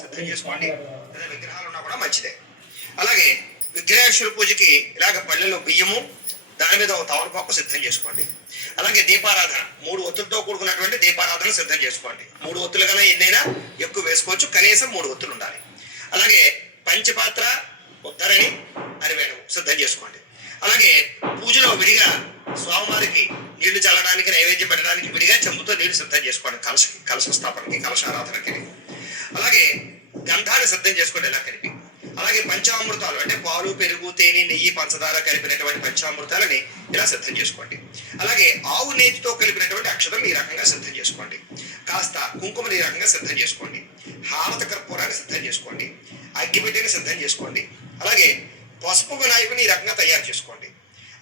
సిద్ధం చేసుకోండి. లేదా విగ్రహాలు ఉన్నా కూడా మంచిదే. అలాగే విగ్రహేశ్వర పూజకి ఇలాగ పల్లెలో బియ్యము, దాని మీద ఒక తమలపాకు సిద్ధం చేసుకోండి. అలాగే దీపారాధన 3 ఒత్తులతో కూడుకున్నటువంటి దీపారాధన సిద్ధం చేసుకోండి. 3 ఒత్తులు కన్నా ఎన్నైనా ఎక్కువ వేసుకోవచ్చు, కనీసం 3 ఒత్తులు ఉండాలి. అలాగే పంచపాత్ర, ఉద్ధరణి, అరివేణము సిద్ధం చేసుకోండి. అలాగే పూజలో విడిగా స్వామివారికి నీళ్లు చల్లడానికి, నైవేద్యం పెట్టడానికి విడిగా చెంబుతో నీళ్లు సిద్ధం చేసుకోండి. కలశ స్థాపనకి, కలశారాధనకి. అలాగే గంధాన్ని సిద్ధం చేసుకోండి ఇలా కలిపి. అలాగే పంచామృతాలు అంటే పాలు, పెరుగు, తేనె, నెయ్యి, పంచదార కలిపినటువంటి పంచామృతాలని ఇలా సిద్ధం చేసుకోండి. అలాగే ఆవు నేతితో కలిపినటువంటి అక్షతలు ఈ రకంగా సిద్ధం చేసుకోండి. కాస్త కుంకుమని ఈ రకంగా సిద్ధం చేసుకోండి. హారత కర్పూరాన్ని సిద్ధం చేసుకోండి. అగ్గిపెట్టెని సిద్ధం చేసుకోండి. అలాగే పసుపు వినాయకుని ఈ రకంగా తయారు చేసుకోండి.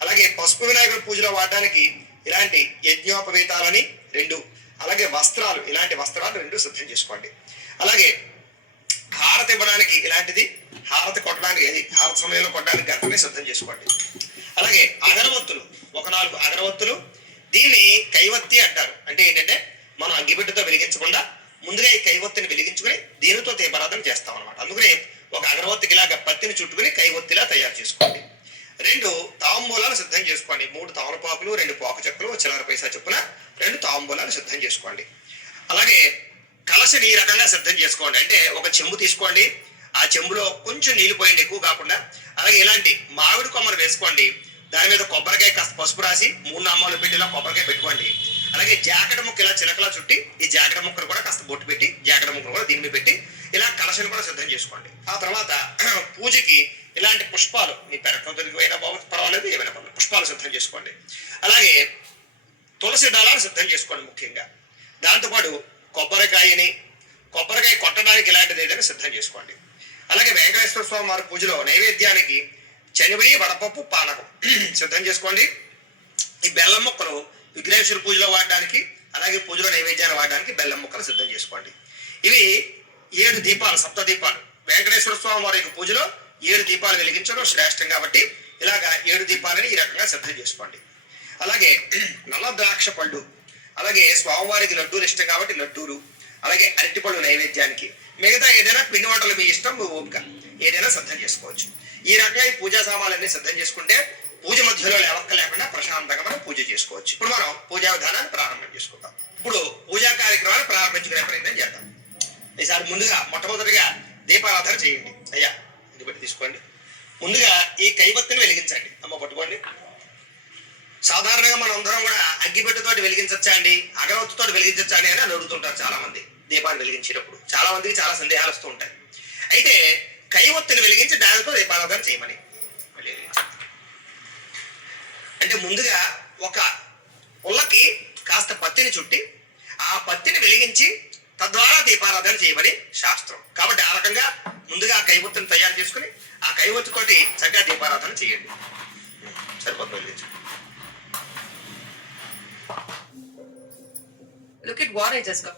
అలాగే పసుపు వినాయకుడి పూజలో వాడడానికి ఇలాంటి యజ్ఞోపవీతాలని 2, అలాగే వస్త్రాలు, ఇలాంటి వస్త్రాలు 2 సిద్ధం చేసుకోండి. అలాగే హారతి ఇవ్వడానికి ఇలాంటిది, హారతి కొట్టడానికి హారత సమయంలో కొట్టడానికి గంటనే సిద్ధం చేసుకోండి. అలాగే అగరవత్తులు, 4 అగరవత్తులు. దీన్ని కైవత్తి అంటారు. అంటే ఏంటంటే మనం అగ్గిపెట్టెతో వెలిగించకుండా ముందుగా ఈ కైవత్తిని వెలిగించుకుని దీనితో దీపారాధన చేస్తాం అనమాట. అందుకని ఒక అగరవత్తికి ఇలాగ పత్తిని చుట్టుకుని కైవత్తిలా తయారు చేసుకోండి. 2 తాంబూలాలు సిద్ధం చేసుకోండి. 3 తమలపాకులు, 2 పోక చెక్కలు, చిల్లర పైసా చొప్పున 2 తాంబూలాలు సిద్ధం చేసుకోండి. అలాగే కలశని ఈ రకంగా సిద్ధం చేసుకోండి. అంటే ఒక చెంబు తీసుకోండి, ఆ చెంబులో కొంచెం నీళ్లు పోయండి, ఎక్కువ కాకుండా. అలాగే ఇలాంటి మామిడి కొమ్మను వేసుకోండి. దాని మీద కొబ్బరికాయ కాస్త పసుపు రాసి 3 నామాలు పెట్టిలా కొబ్బరికాయ పెట్టుకోండి. అలాగే జాకెట్ ముక్క ఇలా చిలకలా చుట్టి ఈ జాకెట్ ముక్కను కూడా కాస్త బొట్టు పెట్టి జాకెట్ ముక్కను కూడా దీని మీద పెట్టి ఇలా కలశను కూడా సిద్ధం చేసుకోండి. ఆ తర్వాత పూజకి ఇలాంటి పుష్పాలు, మీ పెరట్లో దొరికిపోయినా పర్వాలేదు, ఏమైనా పర్వాలేదు, పుష్పాలు సిద్ధం చేసుకోండి. అలాగే తులసి దళాలు సిద్ధం చేసుకోండి ముఖ్యంగా. దాంతోపాటు కొబ్బరికాయ కొట్టడానికి ఇలాంటిది ఏదైనా సిద్ధం చేసుకోండి. అలాగే వెంకటేశ్వర స్వామి వారి పూజలో నైవేద్యానికి చనివిడి, వడపప్పు, పానకం సిద్ధం చేసుకోండి. ఈ బెల్లం ముక్కలు విఘ్నేశ్వర పూజలో వాడడానికి, అలాగే పూజలో నైవేద్యాన్ని వాడడానికి బెల్లం ముక్కలు సిద్ధం చేసుకోండి. ఇవి 7 దీపాలు, 7 దీపాలు. వెంకటేశ్వర స్వామి వారి పూజలో 7 దీపాలు వెలిగించడం శ్రేష్టం కాబట్టి ఇలాగా 7 దీపాలని ఈ రకంగా సిద్ధం చేసుకోండి. అలాగే నల్ల ద్రాక్ష పళ్ళు, అలాగే స్వామివారికి లడ్డూలు ఇష్టం కాబట్టి లడ్డూలు, అలాగే అరటిపళ్ళు నైవేద్యానికి. మిగతా ఏదైనా పిండి వంటలు మీ ఇష్టం, మీ ఓపిక, ఏదైనా సిద్ధం చేసుకోవచ్చు. ఈ రకంగా ఈ పూజా సామాన్లన్నీ సిద్ధం చేసుకుంటే పూజ మధ్యలో లేవక్క లేకుండా ప్రశాంతంగా మనం పూజ చేసుకోవచ్చు. ఇప్పుడు మనం పూజా విధానాన్ని ప్రారంభం చేసుకుందాం. ఇప్పుడు పూజా కార్యక్రమాన్ని ప్రారంభించుకునే ప్రయత్నం చేద్దాం. ఈసారి ముందుగా మొట్టమొదటిగా దీపారాధన చేయండి. అయ్యా ఇది పెట్టి తీసుకోండి. ముందుగా ఈ కైవత్తిని వెలిగించండి. అమ్మ పట్టుకోండి. సాధారణంగా మనం అందరం కూడా అగ్గిపెట్టెతోటి వెలిగించచ్చా అండి, అగరవత్తితోటి వెలిగించచ్చా అని అడుగుతుంటారు చాలా మంది. దీపాన్ని వెలిగించేటప్పుడు చాలా మందికి చాలా సందేహాలు వస్తూ ఉంటాయి. అయితే కైవత్తిని వెలిగించి దానితో దీపారాధన చేయమని అంటే ముందుగా ఒక పుల్లకి కాస్త పత్తిని చుట్టి ఆ పత్తిని వెలిగించి తద్వారా దీపారాధన చేయమని శాస్త్రం. కాబట్టి ఆ రకంగా ముందుగా ఆ కైవత్తిని తయారు చేసుకుని ఆ కైవత్తితోటి చక్కగా దీపారాధన చేయండి. సరిపోతుంది. వెలిగించండి. Look at what I just got.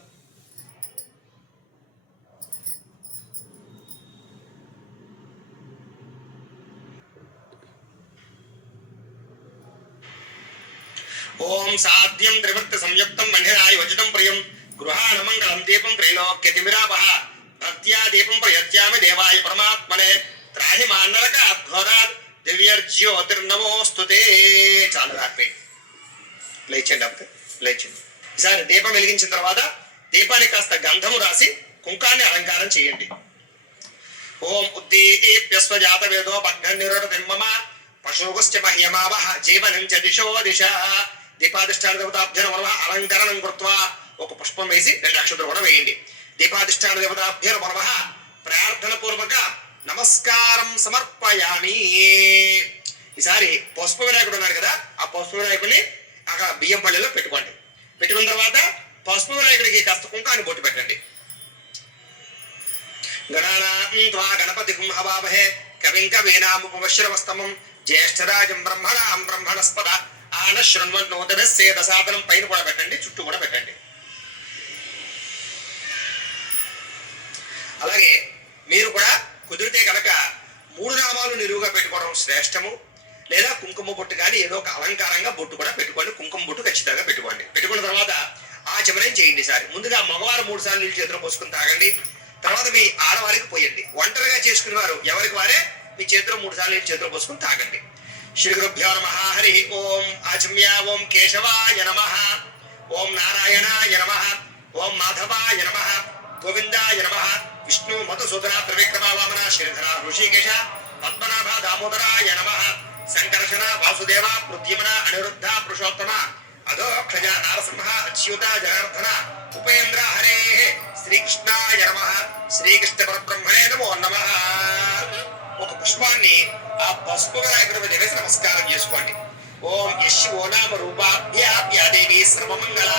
ఓం సాధ్యం త్రివర్త సంయుక్తం మండిరాయ వచనం ప్రియం గృహాణ మంగళం దీపం త్రైలోక్యతిమిరాపహ భక్త్యా దీపం ప్రయత్యామి దేవాయ పరమాత్మనే త్రాహి మాన్నరక అఘోరాత్ దివ్యర్జ్యోతిర్నమోస్తుతే. చాలు రాపే లేచండి. అప్పుడు లేచండి. ఈసారి దీపం వెలిగించిన తర్వాత దీపానికి కాస్త గంధము రాసి కుంకాన్ని అలంకారం చేయండి. ఓం ఉద్దీప్యస్వజాత వేదో భగ్నిరోధ పశుగుశ్చ మహ్యమావహ జీవనం చ దిశో దిశ. దీపాధిష్టాన దేవతాభ్యో నమః అలంకరణం కృత్వా ఒక పుష్పం వేసి 2 అక్షతలు కూడా వేయండి. దీపాధిష్టాన దేవతాభ్యో నమః ప్రార్థన పూర్వక నమస్కారం సమర్పయామి. ఈసారి పసుపు వినాయకుడు ఉన్నారు కదా, ఆ పసుపు వినాయకుడిని అక్కడ బియ్యం పల్లెలో పెట్టుకోండి. పెట్టుకున్న తర్వాత పసుపు వినాయకుడికి కాస్త కుంకాన్ని బొట్టు పెట్టండి. గణపతి హవామహే కవిం కవీనాముపశ్రవస్తమం జ్యేష్ఠరాజం బ్రహ్మణాం బ్రహ్మణస్పద ఆన శృణ్వన్నోదనస్సేదసాదనం పైన కూడా పెట్టండి, చుట్టూ కూడా పెట్టండి. అలాగే మీరు కూడా కుదిరితే కనుక 3 నామాలు నిలువుగా పెట్టుకోవడం శ్రేష్టము. లేదా కుంకుమ బొట్టు కానీ ఏదో ఒక అలంకారంగా బొట్టు కూడా పెట్టుకోండి. కుంకుమ బొట్టు ఖచ్చితంగా పెట్టుకోండి. పెట్టుకున్న తర్వాత ఆచమనం చేయండి. సారి ముందుగా మగవారు 3 సార్లు నీళ్ళు చేతిలో పోసుకుని తాగండి. తర్వాత మీ ఆడవారికి పోయండి. ఒంటరిగా చేసుకునే వారు ఎవరికి వారే మీ చేతిలో 3 సార్లు చేతిలో పోసుకుని తాగండి. శ్రీ గురుభ్యో నమః. హరి ఓం. ఆచమ్య. ఓం కేశవాయ నమః. ఓం నారాయణాయ నమః. ఓం మాధవాయ నమః. గోవిందాయ నమః. విష్ణు మధుసూదన త్రివిక్రమ వామన శ్రీధర ఋషికేశ పద్మనాభ దామోదరాయ నమః. సంకర్షణ వాసుదేవ పృథ్యమన అనిరుద్ధ పురుషోత్తమ అధోక్షజ నారసింహ అచ్యుత జనార్దన ఉపేంద్ర హరే శ్రీకృష్ణాయ నమః. శ్రీకృష్ణ పరబ్రహ్మణే నమో నమః. ఒక పుష్పాన్ని ఆ పసుపు వినాయకుడి మీద వేసి నమస్కారం చేసుకోండి. ఓం యశో నామ రూపాభ్యాదేవి సర్వమంగళ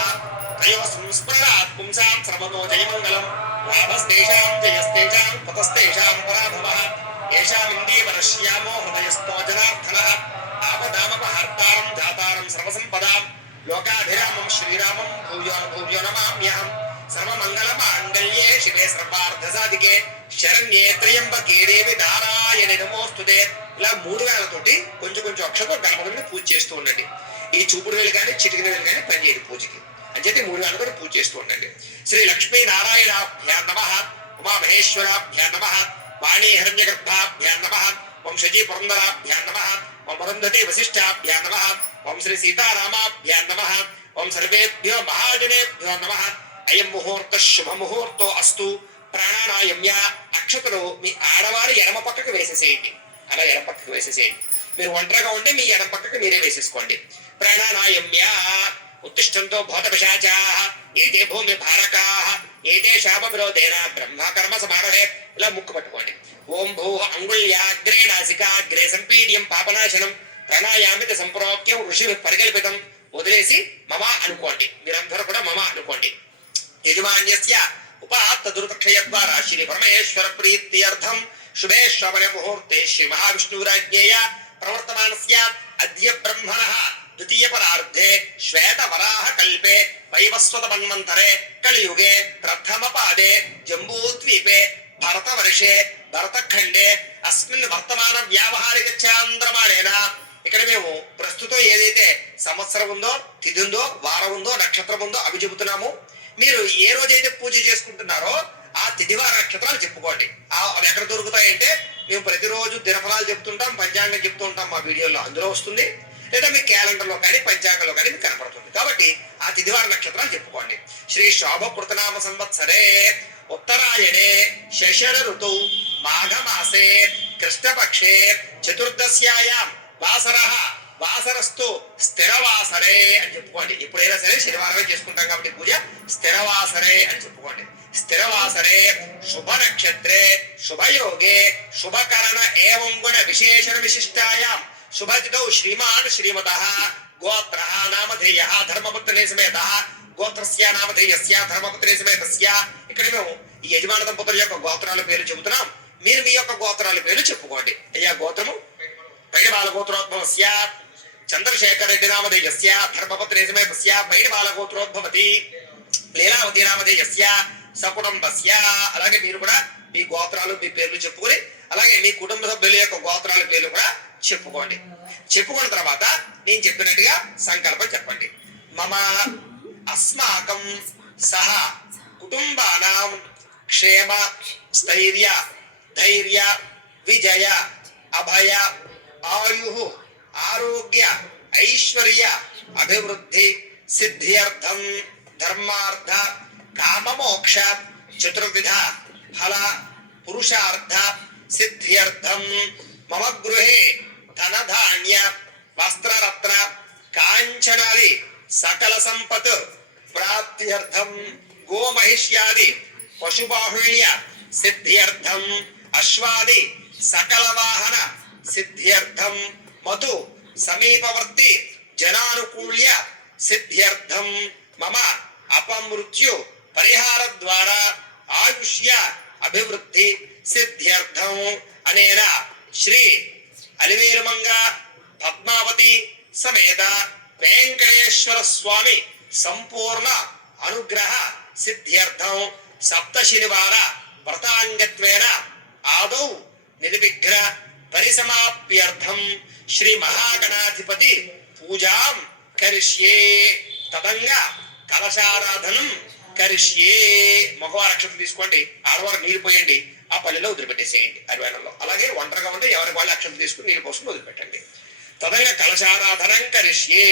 త్రయో సంస్మరణాత్ పుంసాం సర్వతో జయమంగళం లాభస్తేషాం జయస్తేషాం పతస్తేషాం పరాభవః ఏషాం ఇందీవరశ్యామో హృదయస్థో జనార్దనః ఆపదామపహర్తారం ధాతారం సర్వసంపదాం లోకాభిరామం శ్రీరామం భూయో భూయో నమామ్యహం. సర్వమంగళమాంగళ్యే శివే సర్వార్థసాధికే శరణ్యే త్రయంబకే దేవి నారాయణి నమోస్తుతే. ఇలా 3 వేలతోటి కొంచెం కొంచెం అక్షతో గణపతిని పూజ చేస్తూ ఉండండి. ఈ చూపుడు వేలు కానీ చిటికిన వేలు కానీ పనిచేయదు పూజకి అని చెప్పి 3 వేలతో పూజ చేస్తూ ఉండండి. శ్రీ లక్ష్మీ నారాయణాభ్యా నమః. ఉమా మహేశ్వరాభ్యా నమః. వాణీ హిరణ్యగర్భాభ్యా నమః. ఓం శజీ పురందరాభ్యా నమః. ఓం అరుంధతి వశిష్ఠాభ్యా నమః. ఓం శ్రీ సీతారామాభ్యా నమః. ఓం సర్వేభ్యో మహాజనేభ్యో నమః. అయం ముహూర్త శుభ ముహూర్తో అస్తు. ప్రాణాయామ్య అక్షతలు మీ ఆడవారి ఎడమ పక్కకు వేసేసేయండి. అలా ఎడమ పక్కకు వేసేసేయండి. మీరు ఒంటరిగా ఉంటే మీ ఎడమ పక్కకు మీరే వేసేసుకోండి. ప్రాణాయామ్య ఉత్తిష్టంతో భూత పిశాచాః ఏతే భూమి భారకాః ఏతే శాప విరోధేన బ్రహ్మకర్మ సమారహే. ఇలా ముక్కు పట్టుకోండి. ఓం భూ అంగుళ్యాగ్రే నాసికాగ్రే సంపీడ్యం పాపనాశనం ప్రాణాయామిత సంప్రోక్యం ఋషి పరికల్పితం. వదిలేసి మమ అనుకోండి. మీరందరూ కూడా మమ అనుకోండి. యజమాన్యస్య ఉపాత్త దుర్తక్షయ ద్వారా శ్రీ పరమేశ్వర ప్రీత్యర్థం శుభే శ్రవణ ముహూర్తే శ్రీ మహావిష్ణురాజ్ఞేయ ప్రవర్తమానస్య అద్య బ్రహ్మణః ద్వితీయ పరార్ధే శ్వేత వరాహ కల్పే వైవస్వత మన్వంతరే కలియుగే ప్రథమ పాదే జంబూద్వీపే భరతవర్షే భరతఖండే అస్మిన్ వర్తమాన వ్యావహారిక చాంద్రమాణేన. ఇక్కడ మేము ప్రస్తుతం ఏదైతే సంవత్సరం ఉందో, తిథి ఉందో, వారం ఉందో, నక్షత్రం ఉందో అవి చెబుతున్నాము. మీరు ఏ రోజైతే పూజ చేసుకుంటున్నారో ఆ తిథివార నక్షత్రాలు చెప్పుకోండి. అవి ఎక్కడ దొరుకుతాయంటే మేము ప్రతిరోజు దినఫలాలు చెప్తుంటాం, పంచాంగం చెప్తూ ఉంటాం మా వీడియోలో, అందులో వస్తుంది. లేదా మీ క్యాలెండర్లో కానీ పంచాంగంలో కానీ మీకు కనపడుతుంది. కాబట్టి ఆ తిథివార నక్షత్రాలు చెప్పుకోండి. శ్రీ శోభకృతనామ సంవత్సరే ఉత్తరాయణే శశర ఋతౌ మాఘమాసే కృష్ణపక్షే చతుర్దశ్యాయాం వాసరః వాసరస్తు స్థిరవాసరే అని చెప్పుకోండి. ఎప్పుడైనా సరే శనివారమే చేసుకుంటాం కాబట్టి పూజ స్థిరవాసరే అని చెప్పుకోండి. స్థిరవాసరే శుభ నక్షత్రే శుభయోగే శుభకరణ ఏవం గుణ విశేషణ విశిష్టాయాం శుభతిథౌ శ్రీమాన్ శ్రీమతః గోత్రః నామధేయః ధర్మపత్ని సమేతః గోత్రస్య నామధేయస్య ధర్మపత్ని సమేతస్య. ఇక్కడ మేము ఈ యజమాన దంపతుల యొక్క గోత్రాల పేరు చెబుతున్నాం. మీరు మీ యొక్క గోత్రాల పేరు చెప్పుకోండి. అయ్యా గోత్రము పైడిబాల గోత్రోద్భవస్య చంద్రశేఖర రెడ్డి నామధేయస్య ధర్మపత్ని సమేతస్య పైడిబాల గోత్రోద్భవతి లీలావతి నామధేయస్య సకుటుంబస్య. అలాగే మీరు కూడా మీ గోత్రాలు మీ పేర్లు చెప్పుకొని అలాగే మీ కుటుంబ సభ్యుల యొక్క గోత్రాల పేర్లు కూడా చెప్పుకోండి. చెప్పుకున్న తర్వాత నేను చెప్పినట్టుగా సంకల్పం చెప్పండి. మమ అస్మాకం సహ కుటుంబానాం క్షేమ స్థైర్య ధైర్య విజయ అభయ ఆయు ఆరోగ్య ఐశ్వర్య అభివృద్ధి సిద్ధ్యర్థం ధర్మార్థ కామమోక్ష చతుర్విధ ఫల పురుషార్థ సిద్ధ్యర్థం మమ గృహే ధనధాన్య వస్త్రరత్న కాంచనాది సకల సంపత్ ప్రాప్త్యర్థం గోమహిష్యాది పశుబాహుళ్య సిద్ధ్యర్థం అశ్వాది సకల వాహన సిద్ధ్యర్థం మతు సమీపవర్తి జనానుకూల్య సిద్ధ్యర్థం మమ అపమృత్యు పరిహార ద్వారా ఆయుష్య అభివృద్ధి సిద్ధ్యర్థం అనేన శ్రీ అలివేలుమంగ పద్మావతి సమేత వెంకటేశ్వర స్వామి సంపూర్ణ అనుగ్రహ సిద్ధ్యర్థం సప్త శనివార వ్రతాంగత్వేన ఆదౌ నిర్విఘ్న పరిసమాప్యర్థం శ్రీ మహాగణాధిపతి పూజాం కరిష్యే. తదంగా కలశారాధనం కరిష్యే. మగవారు అక్షతం తీసుకోండి, ఆడవారు నీరు పోయండి, ఆ పల్లెలో వదిలిపెట్టేసేయండి అరివేణంలో. అలాగే ఒంటరిగా ఉంటే ఎవరికి వాళ్ళు అక్షతం తీసుకుని నీరు పోసుకుని వదిలిపెట్టండి. తదంగా కలశారాధనం కరిష్యే.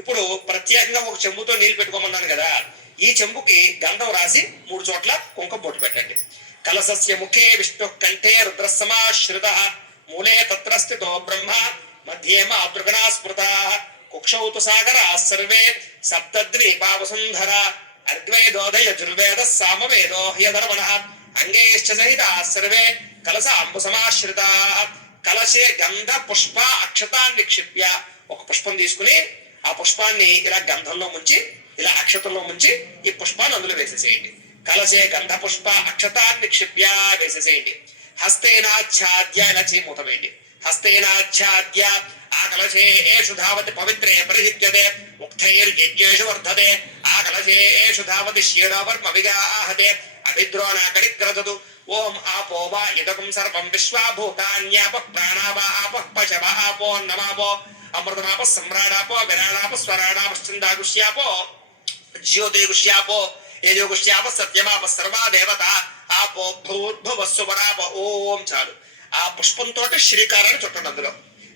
ఇప్పుడు ప్రత్యేకంగా ఒక చెంబుతో నీళ్లు పెట్టుకోమన్నాను కదా, ఈ చెంబుకి గంధం రాసి 3 చోట్ల కుంకుమ బొట్టు పెట్టండి. కలశస్య ముఖే విష్ణు కంఠే రుద్రసమాశ్రిత మూలే తత్ర స్థితో బ్రహ్మ మధ్యే మాతృగణా స్మృతా కుక్షౌ తు సాగరా సర్వే సప్తద్వీపావసుంధర అద్వైదోదయ యజుర్వేద సామవేదో హ్యధర్మణ అంగేశ్చ సహితా సర్వే కలశాంబు సమాశ్రితా. కలశే గంధ పుష్ప అక్షతాన్ని నిక్షిప్య. ఒక పుష్పం తీసుకుని ఆ పుష్పాన్ని ఇలా గంధంలో ముంచి, ఇలా అక్షతంలో ముంచి ఈ పుష్పాన్ని అందులో వేసేసేయండి. కలశే గంధ పుష్ప అక్షతాన్ని నిక్షిప్య వేసేసేయండి. హస్తేనాచ్ఛాద్య ఇలా చేమూత వేయండి. హస్తేనాచ్ఛాద్య ఆ కలశేషు ధావతి పవిత్రే పరిహిత్యతే ముక్తైర్యజ్ఞేషు వర్ధతే ఆ కలశేషు ధావతి క్షీరవర్మ విగాహతే అభిద్రోణాకడిక్రదతు. ఓం ఆపో వా ఇదకం సర్వం విశ్వాభూతాన్యాప ప్రాణావా ఆపః పశవ ఆపో నమాపో అమృతమాప సమ్రాడాపో విరాడాప స్వరాడాపశ్చందాగుష్యాపో జ్యోతిగుష్యాపో ఏజోగుష్యాప సత్యమాప సర్వా దేవత ఆపో భూర్భువస్సువరాప. ఓం చాలు. ఆ పుష్పంతో శ్రీకారాన్ని చుట్టండి. అందులో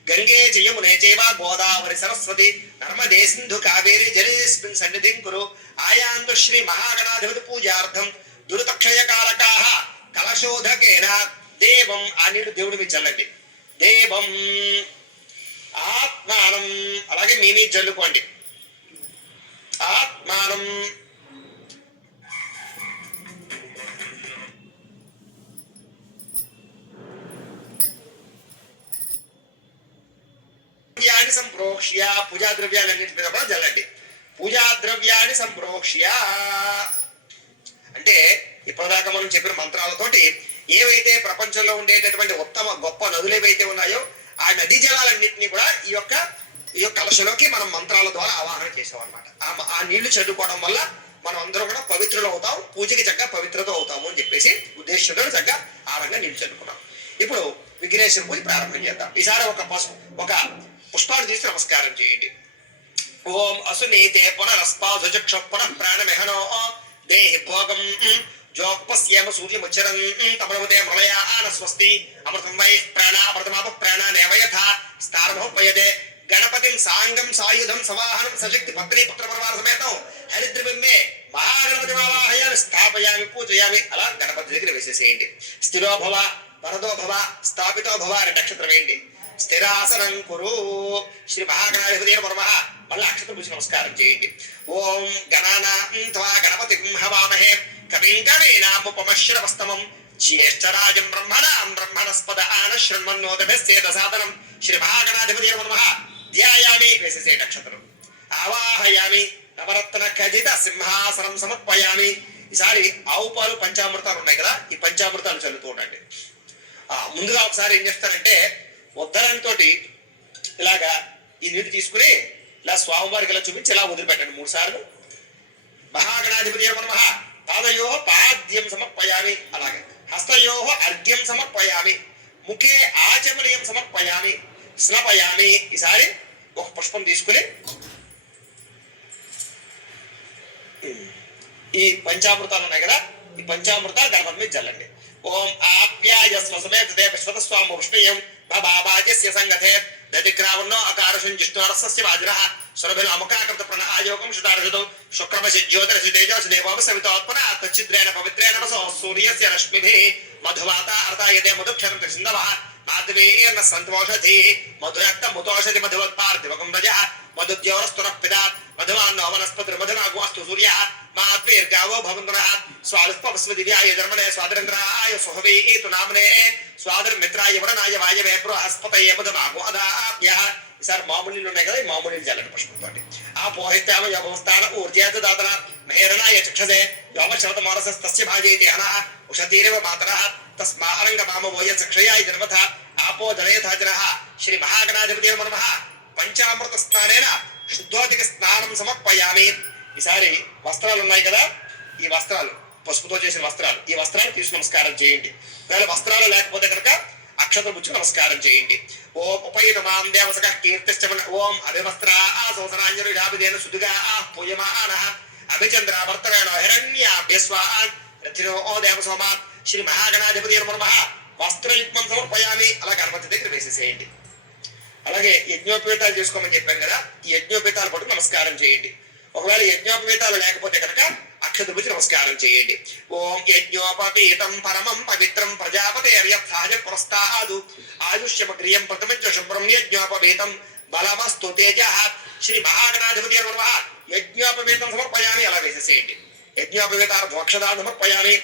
గంగే జయమునే చైవ గోదావరి సరస్వతి నర్మదే సింధు కావేరి జలేస్మిన్ సన్నిధిం కురు ఆయాంతు శ్రీ మహాగణాధిపతి పూజార్థం దురితక్షయకారకాః కలశోధకేన దేవం. ఆ నీళ్లు దేవుడి మీద చల్లండి. దేవం ఆత్మానం. అలాగే మీ మీద జల్లుకోండి. ఆత్మానం. సంప్రోక్ష్య పూజా ద్రవ్యాలన్నింటి మీద కూడా జల్లండి. పూజా ద్రవ్యాన్ని సంప్రోక్ష్య అంటే ఇప్పటిదాకా మనం చెప్పిన మంత్రాలతోటి ఏవైతే ప్రపంచంలో ఉండేటటువంటి ఉత్తమ గొప్ప నదులు ఏవైతే ఉన్నాయో ఆ నదీ జలాలన్నింటినీ కూడా ఈ యొక్క కలశలోకి మనం మంత్రాల ద్వారా ఆవాహన చేసాం అనమాట. ఆ నీళ్లు చల్లుకోవడం వల్ల మనం అందరం కూడా పవిత్రులు అవుతాం, పూజకి చక్కగా పవిత్రత అవుతాము అని చెప్పేసి ఉద్దేశంతో చక్కగా ఆ రంగా నీళ్లు చల్లుకున్నాం. ఇప్పుడు విఘ్నేశ్వర పూజ ప్రారంభం చేద్దాం. ఈసారి ఒక పుష్పాలు తీసి నమస్కారం చేయండి. ఓం అసునీతే పునరస్పాధుచక్ష పునః ప్రాణమిహనో దేహి భోగం జోక్పస్యేమ సూర్యముచ్చరన్ తమనముదే మృళయా ఆన స్వస్తి అమృతం వై ప్రాణామృతమాప ప్రాణానేవయథా స్థానమోపయతే గణపతిం సాంగం సాయుధం సవాహనం సశక్తి పత్ని పుత్ర పరివార సమేతం హరిద్రబింబే మహాగణపతి ఆవాహయామి స్థాపయామి పూజయామి. అలా గణపతి దగ్గర వేసేసేయండి. స్థిరో భవ వరదో భవ స్థాపితో భవ అనే నక్షత్రం వేయండి. స్థిరాసనం కురు శ్రీ మహాగణాధిపతి నమః. మళ్ళీ అక్షత్రం పూజ నమస్కారం చేయండి. ఓం గణానా గణపతిం హవామహే కవిం కవీనాముపమశ్రవస్తమం జ్యేష్ఠరాజం బ్రహ్మణాం బ్రహ్మణస్పద ఆన శృణ్వన్నోతభిస్సేద సాధనం శ్రీ మహాగణాధిపతి నమః. ధ్యాయామి వేసేసే నక్షత్రం. ఆవాహయామి నవరత్న ఖజిత సింహాసనం సమర్పయామి. ఈసారి ఆవు పాలు పంచామృతాలు ఉన్నాయి కదా, ఈ పంచామృతాలు చల్లుతూ ఉండండి. ముందుగా ఒకసారి ఏం చేస్తారంటే ఉద్దరంతో ఇలాగా ఈ నీటి తీసుకుని ఇలా స్వామివారికి ఇలా చూపించి ఇలా వదిలిపెట్టండి 3 సార్లు. మహాగణాధిపతి నమః. పాదయో పాద్యం సమర్పయామి. అలాగే హస్తయో అర్ఘ్యం సమర్పయామి. ముఖే ఆచమనీయం సమర్పయామి. స్నపయామి. ఈసారి ఒక పుష్పం తీసుకుని ఈ పంచామృతాలు ఉన్నాయి కదా, ఈ పంచామృతాలు గణపతి మీద చల్లండి. ఓం ఆప్యాయ స్వసమేతే విశ్వతస్వామ ఉష్ణయం బాబాజ్యస్య సంగతే దతిక్రావన్నో అకారశం జిష్ణురస్య వాజ్రః సురభిల అముఖాకృత ప్రణా ఆయోగం శుతార్షితం శుక్రమసి జ్యోతిరసి తేజోసి దేవోప సవితోత్పన తచ్చిద్రేణ పవిత్రేణ వసో సూర్యస్య రశ్మిభిః మధువాత అర్ధాయతే మధుక్షరం సింధవః మాధవీర్న సంతోషధి మధురక్త ముతోషధి మధువత్పార్థివకం రజః మధుద్యోరస్తునః పిదాత్ మధుమాన్నో వనస్పతిర్మధునాగోస్తు సూర్యః మాత్వేర్గావో భవంతునః స్వాదుపవస్వ దివ్యాయ ధర్మణే స్వాదరింద్రాయ సుహవీతు నామ్నే స్వాదర్మిత్రాయ వరణాయ వాయవే బృహస్పతయే మధుమాగో అదాప్యః. ఈసారి మామూలు నీళ్ళు ఉన్నాయి కదా, ఈ మామూలు నీళ్ళు చల్లండి పుష్పంతో. ఆ పోహిత్యామ యోగస్థాన ఊర్జేత దాతన మహేరణాయ చక్షసే యోమశవత మానసస్తస్య భాజయతి హనః ఉషతీరేవ మాతరః తస్మా అరంగ మామవోయ చక్షయాయ జన్మథ ఆపో జనయథా జనః. శ్రీ మహాగణాధిపతి నమః. పంచామృత స్నానేన శుద్ధోదక స్నానం సమర్పయామి. ఈసారి వస్త్రాలు ఉన్నాయి కదా, ఈ వస్త్రాలు పసుపుతో చేసిన వస్త్రాలు, ఈ వస్త్రాలు తీసి నమస్కారం చేయండి. ఒకవేళ వస్త్రాలు లేకపోతే కనుక అక్షత పుచ్చుకు నమస్కారం చేయండి. ఓం ఉపయుత మాం దేవసక కీర్తిశ్చ ఓం అభివస్త్రా సోసరాంజలి రాభిదేన సుదుగా పూయమానః అభిచంద్రావర్తవేణో హిరణ్యాభ్యస్వాన్ రథినో ఓ దేవసోమాత్ శ్రీ మహాగణాధిపతి నమః వస్త్రయుగ్మం సమర్పయామి. అలా గణపతి దగ్గర వేసేసేయండి. అలాగే యజ్ఞోపేతాలు చేసుకోమని చెప్పాను కదా, ఈ యజ్ఞోపేతాలు పట్టు నమస్కారం చేయండి. ఒకవేళ యజ్ఞోపేతాలు లేకపోతే కనుక అక్షతృచి నమస్కారం చేయండి. ఓం యజ్ఞోపవీతం పరమం పవిత్రం ప్రజాపతే సహజ పురస్తాదు ఆయుష్యమగ్రియం ప్రథమంచ శుభ్రం యజ్ఞోపవీతం బలమస్తు తేజ శ్రీ మహాగణాధిపతి నమః యజ్ఞోపవీతం సమర్పయామి. అలా వేసేసేయండి. యజ్ఞోపవీతార్థం అక్షతాలు సమర్పయామి.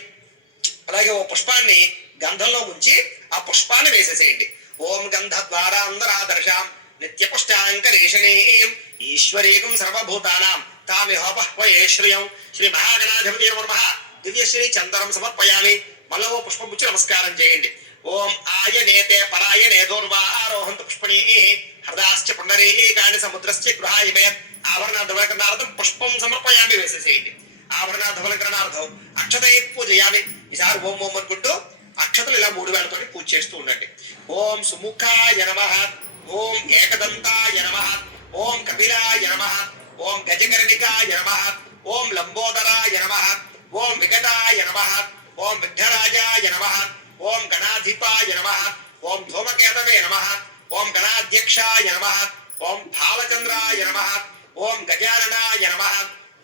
అలాగే ఓ పుష్పాన్ని గంధంలో ముంచి ఆ పుష్పాన్ని వేసేసేయండి. ఓం గంధద్వారాంధరాదర్శాం నిత్యపుష్టాంకరేషణీం ఈశ్వరీకం సర్వభూతానాం తామిహోపహ్వయే శ్రియం శ్రీ మహాగణాధిపతి నమః దివ్యశ్రీ చందనం సమర్పయామి. మళ్ళీ ఓ పుష్పం పుచ్చి నమస్కారం చేయండి. ఓం ఆయనేతే పరాయణే దూర్వారోహంత పుష్పణీ హృదాశ్చ పుండరీకాని సముద్రశ్చ గృహాయమే ఆభరణార్థం పుష్పం సమర్పయామి. వేసేసేయండి. ఆభరణార్థం అక్షతై పూజయామి. ఈసారి ఓం ఓం అనుకుంటూ అక్షతలు ఇలా 3 వేలతో పూజ చేస్తూ ఉండండి. ఓం సుముఖాయ నమః, ఓం ఏకదంతాయ నమః, ఓం కపిలాయ నమః, ఓం గజకర్ణికాయ నమః, ఓం లంబోదరాయ నమః, ఓం వికటాయ నమః, ఓం విఘ్నరాజాయ నమః, ఓం గణాధిపాయ నమః, ఓం ధూమకేతవే నమః, ఓం గణాధ్యక్షాయ నమః, ఓం భాలచంద్రాయ నమః, ఓం గజాననాయ నమః,